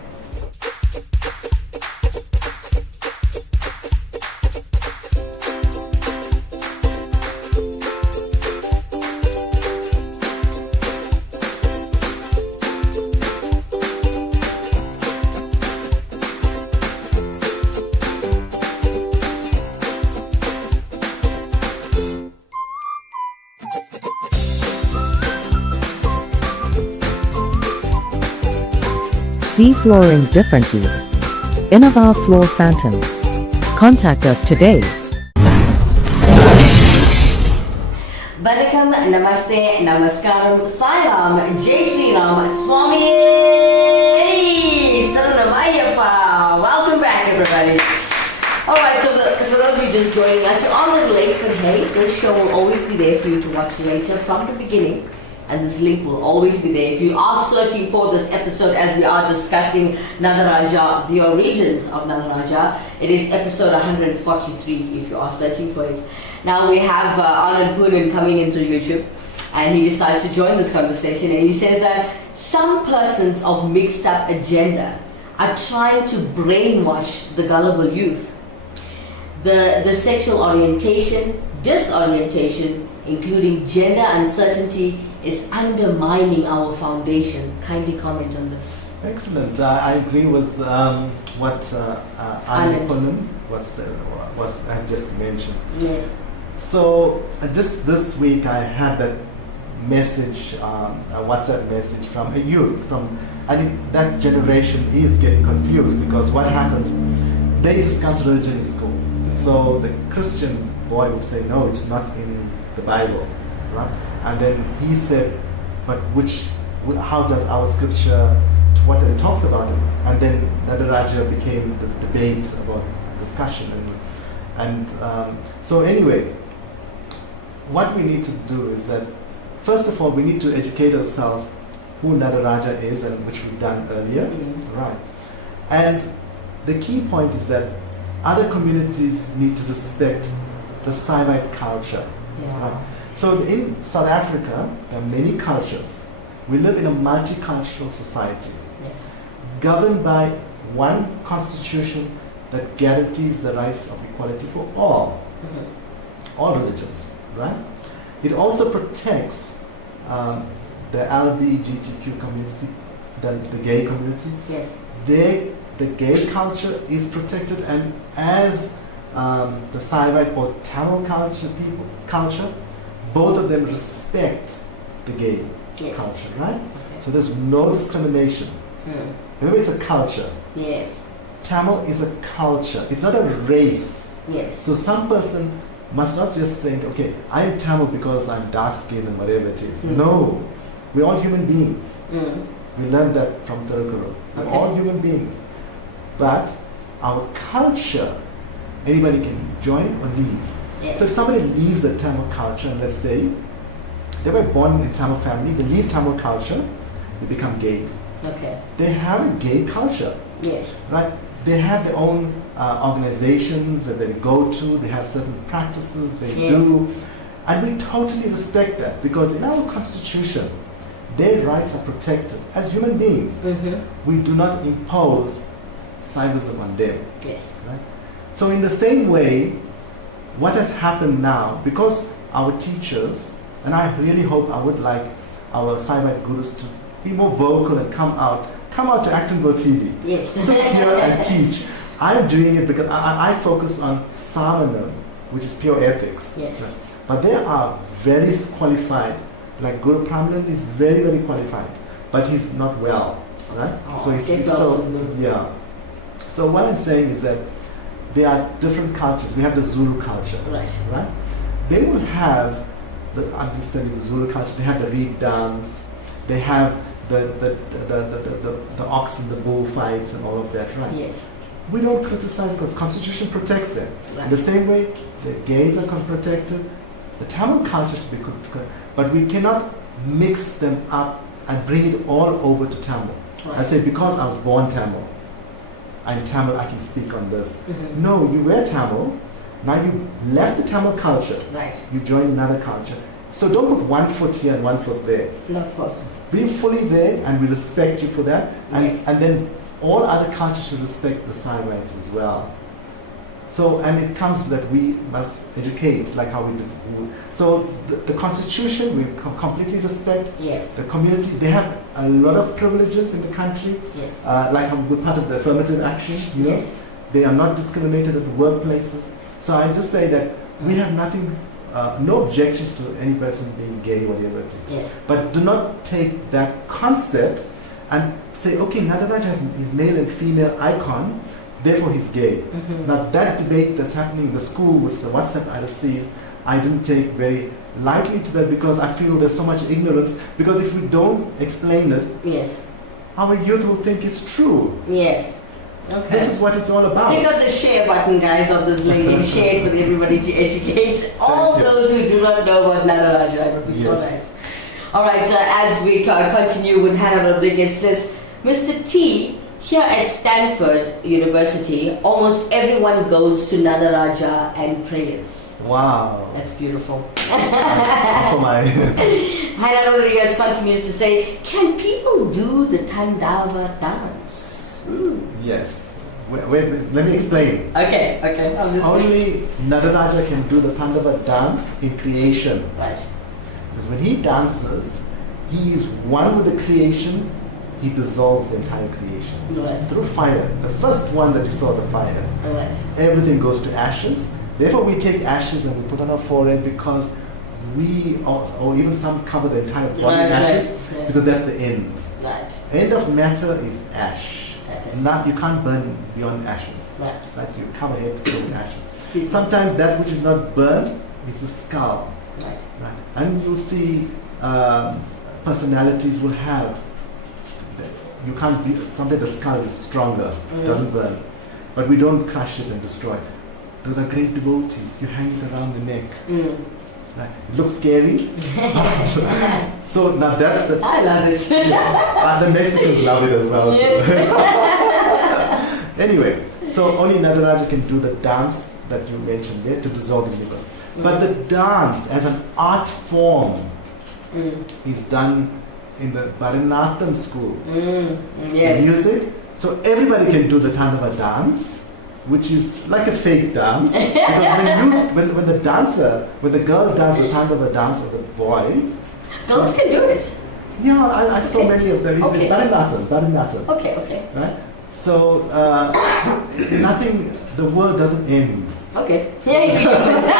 See flooring differently. Innova Floor Santan. Contact us today. Vanakkam, Namaste, Namaskaram, Sai Ram, Jai Shri Ram, Swami Saranam Ayyappa. Welcome back, everybody. Alright, so those of you just joining us, you're on a little late, but hey, this show will always be there for you to watch later from the beginning. And this link will always be there. If you are searching for this episode as we are discussing Nataraja, the origins of Nataraja, it is episode 143 if you are searching for it. Now we have Anand Poonen coming in through YouTube, and he decides to join this conversation, and he says that some persons of mixed up agenda are trying to brainwash the gullible youth. The sexual orientation, disorientation, including gender uncertainty, is undermining our foundation. Kindly comment on this. Excellent. I agree with what Anand Poonen I just mentioned. Yes. So just this week I had that message, a WhatsApp message from a youth. I think that generation is getting confused because what happens, they discuss religion in school. So the Christian boy would say, no, it's not in the Bible, right? And then he said, but how does our scripture, what it talks about it? And then Nataraja became this debate about discussion. So anyway, what we need to do is that, first of all, we need to educate ourselves who Nataraja is, and which we've done earlier, right? And the key point is that other communities need to respect the Saivite culture, right? So in South Africa, there are many cultures. We live in a multicultural society, governed by one constitution that guarantees the rights of equality for all religions, right? It also protects the LGBTQ community, the gay community. Yes. The gay culture is protected, and as the Saivite or Tamil culture, both of them respect the gay culture, right? Okay. So there's no discrimination. Remember, it's a culture. Yes. Tamil is a culture. It's not a race. Yes. So some person must not just think, okay, I'm Tamil because I'm dark skinned and whatever it is. No, we're all human beings. We learned that from Thirukkural. We're all human beings. But our culture, anybody can join or leave. Yes. So if somebody leaves the Tamil culture, and let's say they were born in a Tamil family, they leave Tamil culture, they become gay. Okay. They have a gay culture. Yes. Right? They have their own organizations that they go to, they have certain practices they do, and we totally respect that because in our constitution, their rights are protected as human beings. We do not impose cyberism on them. Yes. Right? So in the same way, what has happened now, because our teachers, and I really hope, I would like our Saivite gurus to be more vocal and come out to Actonville TV. Yes. Sit here and teach. I'm doing it because I focus on Samanam, which is pure ethics. Yes. Right? But they are very qualified. Like Guru Pramlan is very, very qualified, but he's not well, right? So So what I'm saying is that there are different cultures. We have the Zulu culture, right? They will have I'm just telling you, the Zulu culture. They have the reed dance. They have the ox and the bull fights and all of that, right? Yes. We don't criticize, but the Constitution protects them. Right. In the same way, the gays are protected. The Tamil culture should be protected, but we cannot mix them up and bring it all over to Tamil. Right. I say, because I was born Tamil, I'm Tamil, I can speak on this. No, you were Tamil, now you left the Tamil culture. Right. You joined another culture. So don't put one foot here and one foot there. No, of course. Be fully there, and we respect you for that. And, Yes. and then all other cultures should respect the Saivite as well. So, and it comes that we must educate, like how we do. So the Constitution, we completely respect. Yes. The community, they have a lot of privileges in the country. Yes. Like we're part of the affirmative action, you know. Yes. They are not discriminated at the workplaces. So I just say that we have nothing, no objections to any person being gay or whatever it is. Yes. But do not take that concept and say, okay, Nataraja has his male and female icon, therefore he's gay. Now that debate that's happening in the school with the WhatsApp I received, I didn't take very lightly to that because I feel there's so much ignorance. Because if we don't explain it, Yes. our youth will think it's true. Yes. Okay. This is what it's all about. Click on the share button, guys, of this link and share it with everybody to educate all Thank you. those who do not know about Nataraja. It would be so Yes. nice. All right, as we continue with Hannah Rodriguez says, Mr. T, here at Stanford University, almost everyone goes to Nataraja and prayers. Wow. That's beautiful. For my Hannah Rodriguez continues to say, can people do the Tandava dance? yes. Wait, let me explain. Okay. I'm just Only Nataraja can do the Tandava dance in creation. right. Because when he dances, he is one with the creation. He dissolves the entire creation Right. through fire. The first one that you saw, the fire. All right. Everything goes to ashes. Therefore, we take ashes and we put on our forehead because we, or even some cover the entire body in Right, ashes right. because that's the end. Right. End of matter is ash. That's it. You can't burn beyond ashes. Right. Right? You cover everything with ashes. Sometimes that which is not burnt is the skull. Right. Right. And you'll see personalities will have. You can't be. Sometimes the skull is stronger, doesn't burn, but we don't crush it and destroy it. Those are great devotees. You hang it around the neck. Right. It looks scary. So now that's the. I love it. The Mexicans love it as well. Yes. Anyway, so only Nataraja can do the dance that you mentioned there to dissolve the liquor. But the dance as an art form is done in the Bharatanatyam school. Yes. Music. So everybody can do the Tandava dance, which is like a fake dance. Because when the girl does the Tandava dance or the boy, Girls can do it. yeah, I saw Okay. many of them. It's Okay. Bharatanatyam. Okay. Right? So nothing, the world doesn't end. Okay. Yeah.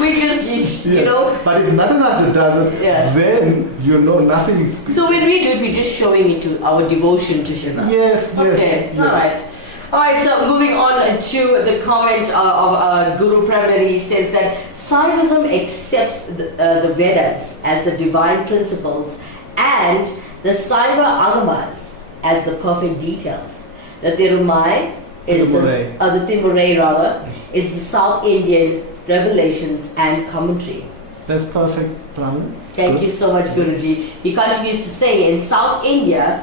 We just, you know. But if Nataraja does it, Yeah. then you know nothing is. So when we do it, we're just showing it to our devotion to Shiva. Yes. Okay. Yes. All right. All right. So moving on to the comment of Guru Pramari says that Saivism accepts the Vedas as the divine principles and the Saiva Agamas as the perfect details. That the Ramai is the Timurai rather is the South Indian revelations and commentary. That's perfect, Pramana. Thank you so much, Guruji. He continues to say, in South India,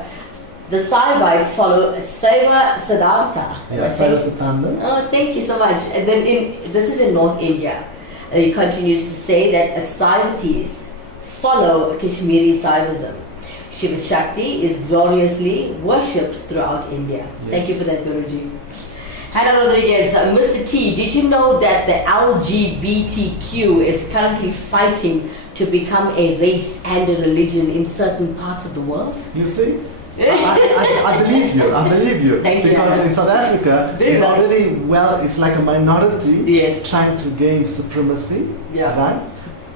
the Saivites follow Saiva Siddhanta. Yeah, Sarasatanda. Oh, thank you so much. And then this is in North India. He continues to say that Saivatis follow Kashmiri Saivism. Shiva Shakti is gloriously worshipped throughout India. Yes. Thank you for that, Guruji. Hannah Rodriguez, Mr. T, did you know that the LGBTQ is currently fighting to become a race and a religion in certain parts of the world? You see? I believe you. I believe you. Thank you, because Hannah. in South Africa, Very it's nice. already, it's like a minority Yes. trying to gain supremacy. Yeah. Right?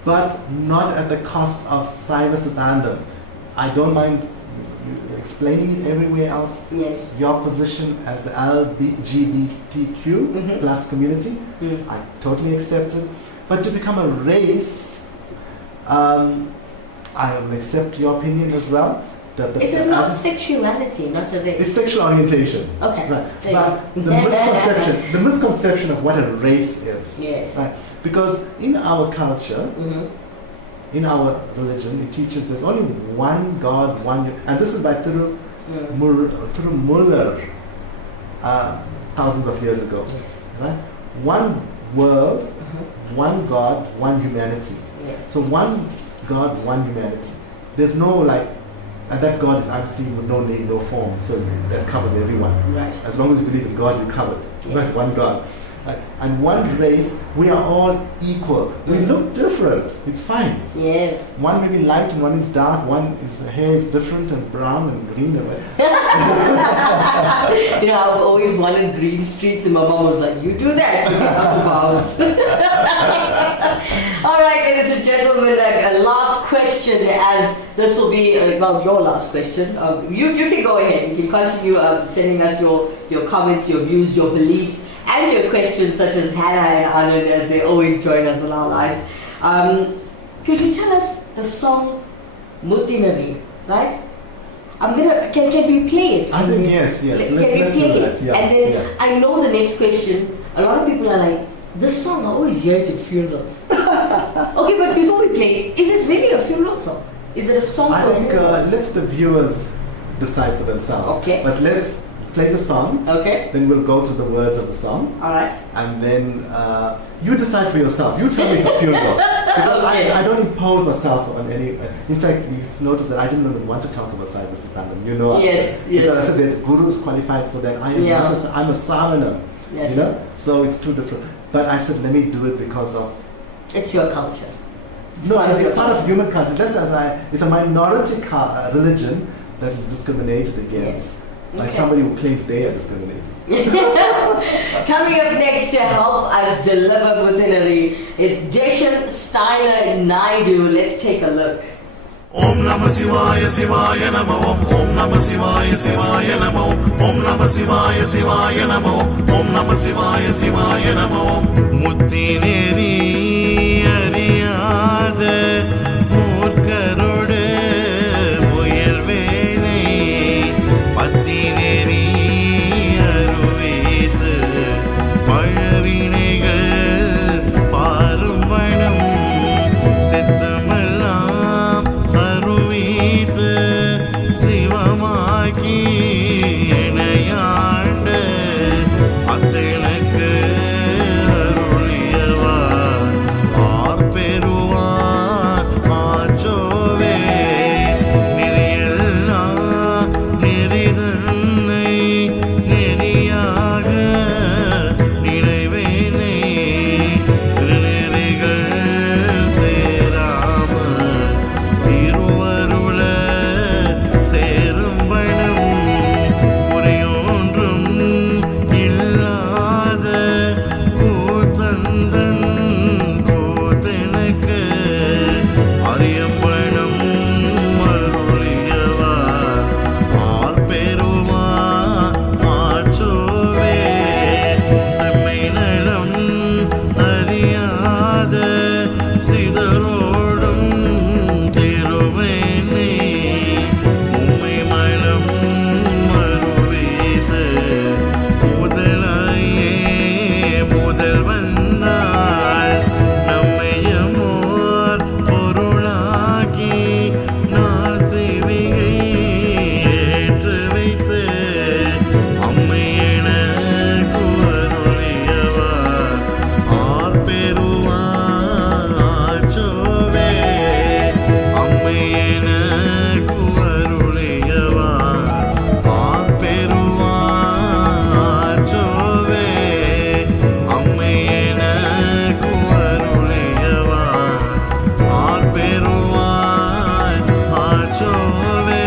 But not at the cost of Saiva Siddhanta. I don't mind explaining it everywhere else. Yes. Your position as the LGBTQ plus community, I totally accept it. But to become a race, I will accept your opinion as well. Is it not sexuality, not a race? It's sexual orientation. Okay. Right. There But you the misconception of what a race is. Yes. Right. Because in our culture, in our religion, it teaches there's only one God, and this is by Muller, thousands of years ago. Yes. Right? One world, one God, one humanity. Yes. So one God, one humanity. There's no and that God is unseen with no name, no form. So that covers everyone. Right. As long as you believe in God, you're covered. Yes. Right? One God. Right? And one race, we are all equal. We look different. It's fine. Yes. One may be light and one is dark. His hair is different and brown and green. You know, I've always wanted green streets, and my mom was like, "You do that, you get out the house." All right, ladies and gentlemen, a last question, as this will be your last question. You can go ahead. You can continue sending us your comments, your views, your beliefs, and your questions, such as Hannah and Anand, as they always join us in our lives. Could you tell us the song Mutinari, right? Can we play it? I think yes. Can Let's we do play that. it? Yeah, And then yeah. I know the next question. A lot of people are like, this song I always hear it at funerals. Okay, but before we play it, is it really a funeral song? Is it a song I for think funeral? let the viewers decide for themselves. Okay. But let's play the song. Okay. Then we'll go to the words of the song. All right. And then you decide for yourself. You tell me if it's funeral. Because Okay. I don't impose myself on any. In fact, you notice that I didn't even want to talk about Saiva Siddhantam. You know. Yes, yes. Because I said there's gurus qualified for that. I am Yeah. not. I'm a Samana. Yes. You know. So it's two different. But I said let me do it because of. It's your culture. No, part of it's your part of culture. human culture. Just as it's a minority religion that is discriminated against by Okay. somebody who claims they are discriminated. Coming up next to help us deliver Bhutinari is Deshan Steiner Naidu. Let's take a look. Om Namah Shivaya Shivaya Namo Om Namah Shivaya Shivaya Namo Om Namah Shivaya Shivaya Namo Om Namah Shivaya Shivaya Namo Muttineri ariyada moorkarodu muyalvene pattineri aruveethu palavinegal paalum vanam sethamallam aruveethu sivamaki enayanda athenakku aruliyawa ஆர்பெருவார் ஆச்சோவே நெறியல்லா நெறிதன்னை நெறியாக நினைவேனே சிறுநெறிகள் சேராமல் திருவருள சேரும் வனம் குறையொன்றும் இல்லாத கூத்தந்தன் கூத்தனுக்கு அரியம்பணம் அருளியவா ஆர்பெருவா ஆச்சோவே செம்மை நலம் அறியாத சிதறோடும் திருவேனே உம்மை மலம் மறுவீது முதலாயே முதல் வந்தாள் நம்மையமோர் பொருளாகி நாசிவிகை ஏற்று வைத்து அம்மை எனக்கு அருளியவா ஆர்பெருவா ஆச்சோவே அம்மை எனக்கு அருளியவா ஆர்பெருவா ஆச்சோவே அம்மை எனக்கு அருளியவா ஆர்பெருவா ஆச்சோவே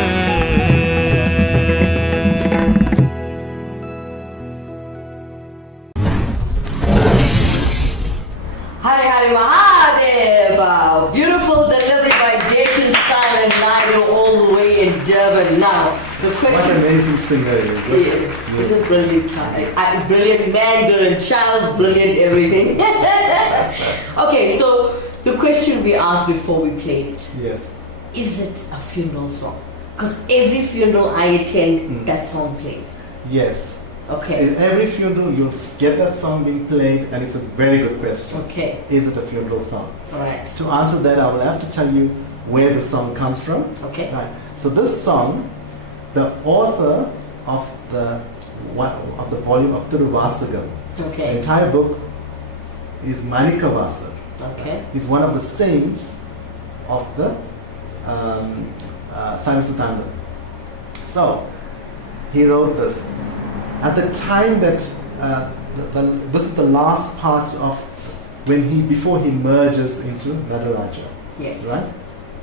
Hari Hari Mahadeva! Beautiful delivery by Deshan Steiner Naidu all the way in Durban. Now, the What an question amazing singer he is. is, he's a brilliant guy. Brilliant man, brilliant child, brilliant everything. Okay, so the question we asked before we played it, Yes. is it a funeral song? Because every funeral I attend, that song plays. Yes. Okay. In every funeral, you'll get that song being played, and it's a very good question. Okay. Is it a funeral song? Alright. To answer that, I will have to tell you where the song comes from. Okay. Right. So this song, the author of the volume of Tiruvasagam, the Okay. entire book is Manikavasar. Okay. He's one of the saints of the Saiva Siddhantam. So he wrote this. At the time that this is the last part of before he merges into Nataraja. Yes. Right?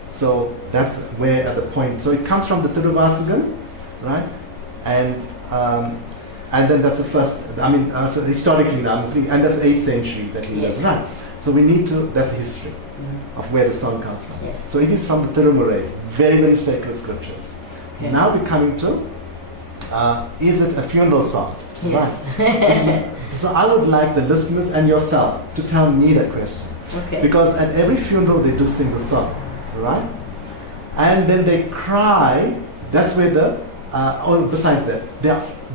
So that's where at the point. So it comes from the Tiruvasagam, right? And then that's the first. So historically now, and that's 8th century that he lives. Yes. Right. So we need to. That's history of where the song comes from. Yes. So it is from the Tirumurais, very very sacred scriptures. Okay. Now we're coming to. Is it a funeral song? Yes. Right. So I would like the listeners and yourself to tell me that question. Okay. Because at every funeral they do sing the song, right? And then they cry That's where besides that,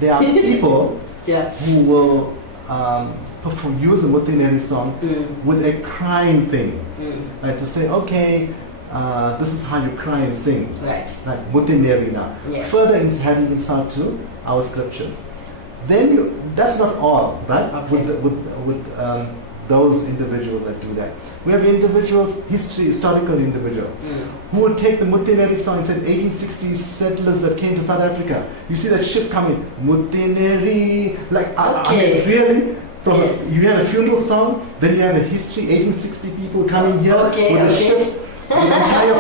there are people who will use a Muthineri song with a crying thing. Like to say, okay, this is how you cry and sing. Right. Like Muthineri now. Yeah. Further having insult to our scriptures. Then that's not all, right? Okay. With those individuals that do that. We have individuals, historical individual, who will take the Muthineri song and say 1860s settlers that came to South Africa. You see that ship coming, Muthineri, like, I mean, really? You have a funeral song, then you have a history, 1860 people coming here with the ships, the entire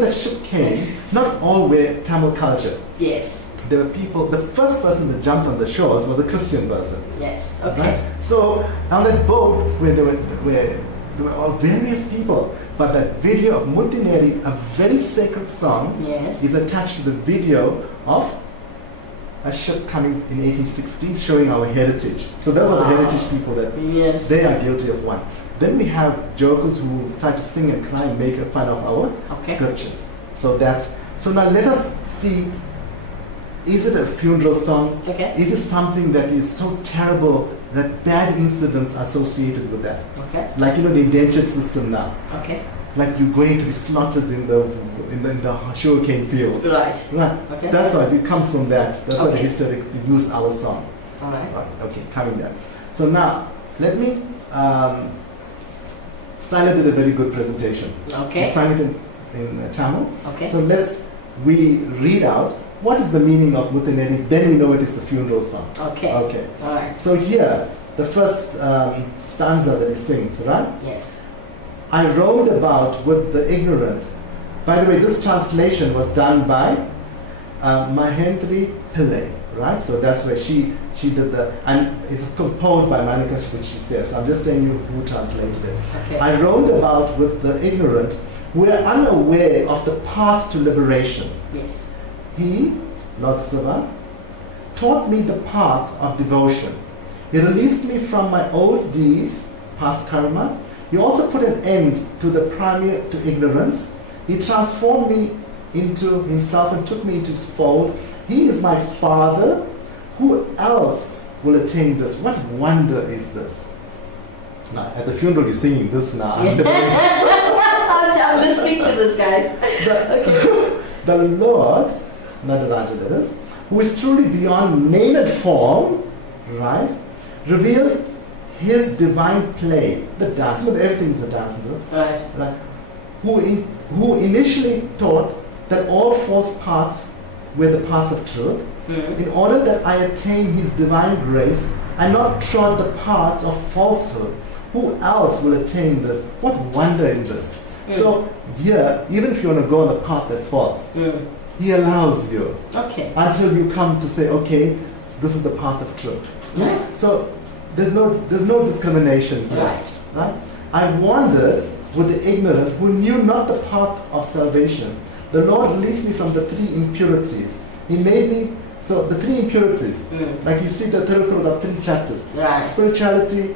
that ship came, not all were Tamil culture. Yes. There were people, the first person that jumped on the shores was a Christian person. Yes, okay. Right? So on that boat where there were various people, but that video of Muthineri, a very sacred song, is attached to the video of a ship coming in 1860 showing our heritage. So those are the heritage people that they are guilty of one. Then we have jokers who try to sing and cry and make fun of our scriptures. So now let us see, is it a funeral song? Okay. Is it something that is so terrible that bad incidents are associated with that? Okay. Like the indentured system now. Okay. Like you're going to be slaughtered in the sugarcane fields. Right. Okay. That's why it comes from that. That's why the historic use our song. All right. Okay, coming there. So now let me. Styler did a very good presentation. Okay. He sang it in Tamil. Okay. So we read out what is the meaning of Muthineri, then we know it is a funeral song. Okay. Okay. All right. So here, the first stanza that he sings, right? Yes. I roamed about with the ignorant. By the way, this translation was done by Mahendri Pillai, right? So that's where she did and it was composed by Manika, which she says. I'm just saying who translated it. Okay. I roamed about with the ignorant who were unaware of the path to liberation. Yes. He, Lord Shiva, taught me the path of devotion. He released me from my old deeds, past karma. He also put an end to the primary to ignorance. He transformed me into himself and took me into his fold. He is my father. Who else will attain this? What wonder is this? Now, at the funeral, you're singing this now. I'm listening to this, guys. The Lord, Nataraja that is, who is truly beyond name and form, right, revealed his divine play, the dance. Everything's a dance, right? Who initially taught that all false paths were the paths of truth, in order that I attain his divine grace and not trod the paths of falsehood. Who else will attain this? What wonder in this? So here, even if you want to go on the path that's false, he allows you until you come to say, okay, this is the path of truth. Right. So there's no discrimination here. Right? I wandered with the ignorant who knew not the path of salvation. The Lord released me from the three impurities. He made me, so the three impurities, like you see the Tirukkural got 3 chapters. Right. Spirituality,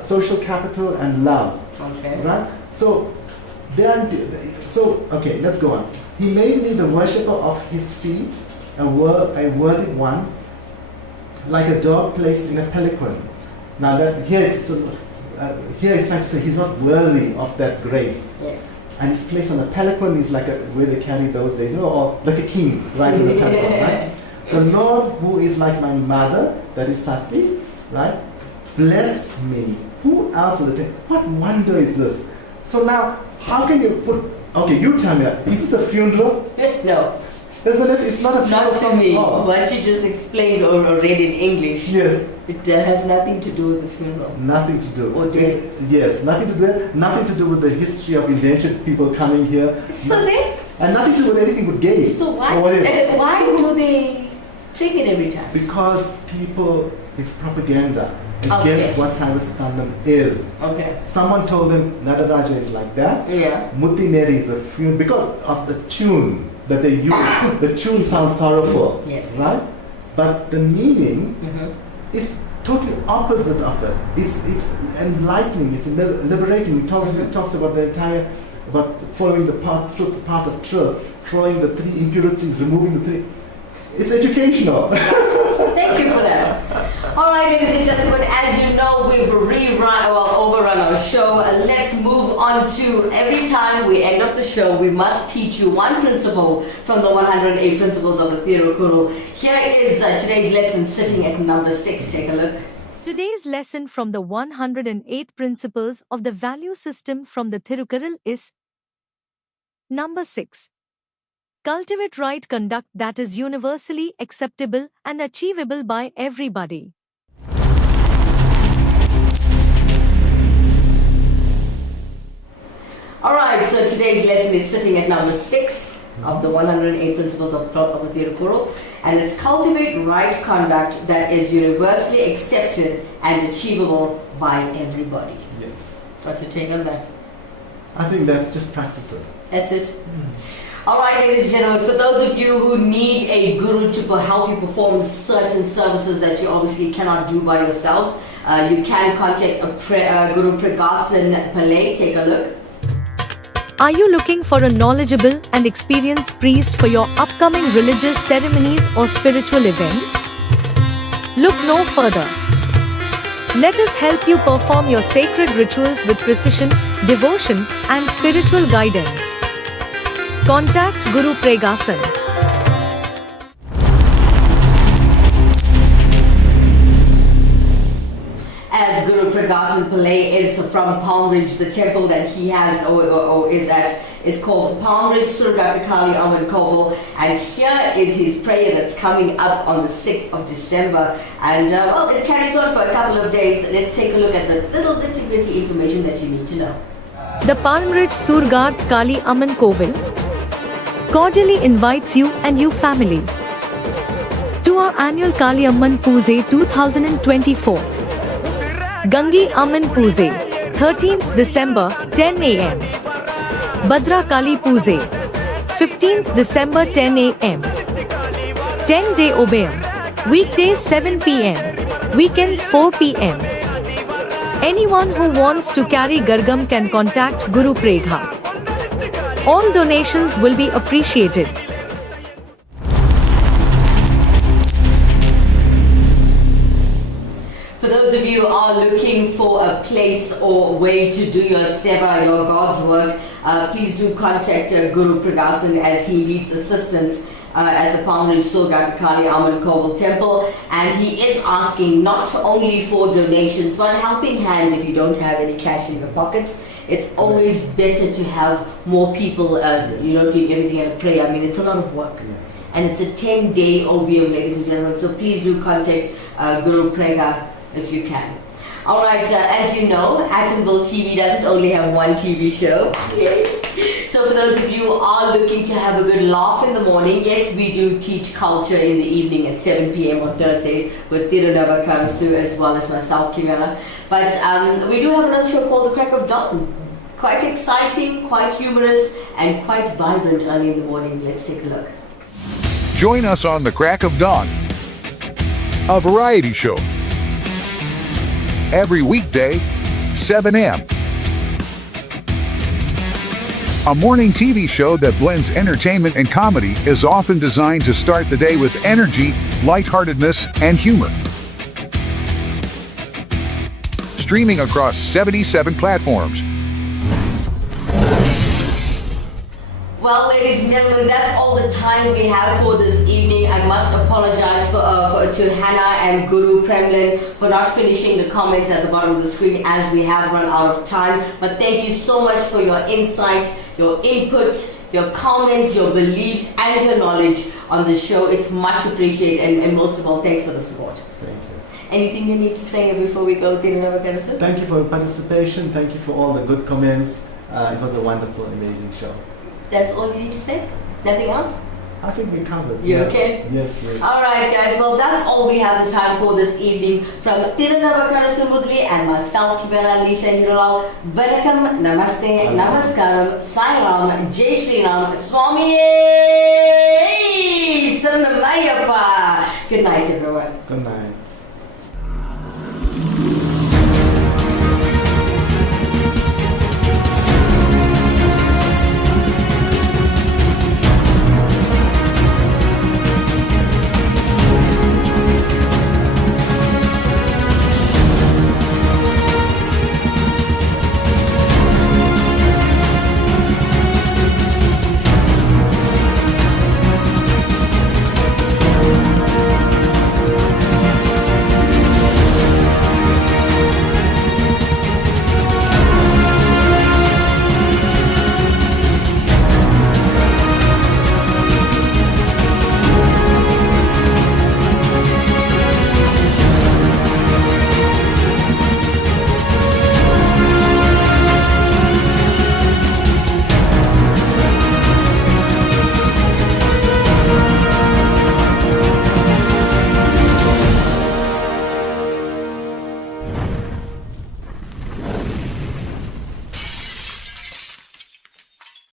social capital, and love. Okay. Right? So okay, let's go on. He made me the worshipper of his feet, a worthy one, like a dog placed in a pelican. Now that here he's trying to say he's not worthy of that grace. Yes. And he's placed on a pelican. Is like where they carry those days, or like a king rides on a pelican, right? The Lord, who is like my mother, that is Sati, right, blessed me. Who else will attain? What wonder is this? So now, how can you put? Okay, you tell me. Is this a funeral? No. Isn't it? It's not a funeral. Not for me. What you just explained or read in English. Yes. It has nothing to do with the funeral. Nothing to do. Or yes, nothing to do. Nothing to do with the history of indentured people coming here. So they. And nothing to do with anything with gays. So why do they take it every time? Because it's propaganda against what Sarvasatandam is. Okay. Someone told them Nataraja is like that. Yeah. Muthineri is a funeral because of the tune that they use. The tune sounds sorrowful. Yes. Right? But the meaning is totally opposite of it. It's enlightening. It's liberating. It talks about the entire about following the path of truth, following the 3 impurities, removing the 3. It's educational. Thank you for that. All right, ladies and gentlemen, as you know, we've overrun our show. Let's move on to every time we end off the show, we must teach you one principle from the 108 principles of the Tirukkural. Here is today's lesson sitting at number 6. Take a look. Today's lesson from the 108 principles of the value system from the Tirukkural is number 6. Cultivate right conduct that is universally acceptable and achievable by everybody. Alright, so today's lesson is sitting at number 6 of the 108 principles of the Tirukkural, and it's cultivate right conduct that is universally accepted and achievable by everybody. Yes. What's your take on that? I think that's just practice it. That's it? Alright, ladies and gentlemen, for those of you who need a guru to help you perform certain services that you obviously cannot do by yourselves, you can contact Guru Prakasan Pillai. Take a look. Are you looking for a knowledgeable and experienced priest for your upcoming religious ceremonies or spiritual events? Look no further. Let us help you perform your sacred rituals with precision, devotion, and spiritual guidance. Contact Guru Prakasan. As Guru Prakasan Pillai is from Palm Ridge, the temple that he has is called Palm Ridge Surgatakali Aman Koval, and here is his prayer that's coming up on the 6th of December, and it carries on for a couple of days. Let's take a look at the little nitty-gritty information that you need to know. The Palm Ridge Surgat Kali Aman Koval cordially invites you and your family to our annual Kali Amman Puze 2024. Gangi Amman Puze, 13th December, 10 a.m. Badra Kali Puze, 15th December, 10 a.m. 10-day Obayam, weekdays 7 p.m., weekends 4 p.m. Anyone who wants to carry Gargam can contact Guru Pregha. All donations will be appreciated. For those of you who are looking for a place or way to do your seva, your God's work, please do contact Guru Prakasan as he needs assistance at the Palm Ridge Surgatakali Aman Koval Temple, and he is asking not only for donations but a helping hand if you don't have any cash in your pockets. It's always better to have more people, doing everything at a prayer. I mean, it's a lot of work. And it's a 10-day OBM, ladies and gentlemen. So please do contact Guru Prega if you can. Alright, as you know, Atomville TV doesn't only have one TV show. Yay. So for those of you who are looking to have a good laugh in the morning, yes, we do teach culture in the evening at 7 p.m. on Thursdays with Nataraja Karasu as well as myself, Kimera. But we do have another show called The Crack of Dawn. Quite exciting, quite humorous, and quite vibrant early in the morning. Let's take a look. Join us on The Crack of Dawn, a variety show. Every weekday, 7 a.m. A morning TV show that blends entertainment and comedy is often designed to start the day with energy, lightheartedness, and humor. Streaming across 77 platforms. Well, ladies and gentlemen, that's all the time we have for this evening. I must apologize to Hannah and Guru Premlin for not finishing the comments at the bottom of the screen as we have run out of time. But thank you so much for your insight, your input, your comments, your beliefs, and your knowledge on the show. It's much appreciated, and most of all, thanks for the support. Thank you. Anything you need to say before we go, Nataraja? Thank you for your participation. Thank you for all the good comments. It was a wonderful, amazing show. That's all you need to say? Nothing else? I think we covered. You okay? Yes. Alright guys, well that's all we have the time for this evening. From Nataraja Karasumudli and myself, Kimera Heeralal. Vanakkam, Namaste, Namaskaram, Sai Ram, Jai Shri Ram, Swami Samamayappa. Good night everyone. Good night.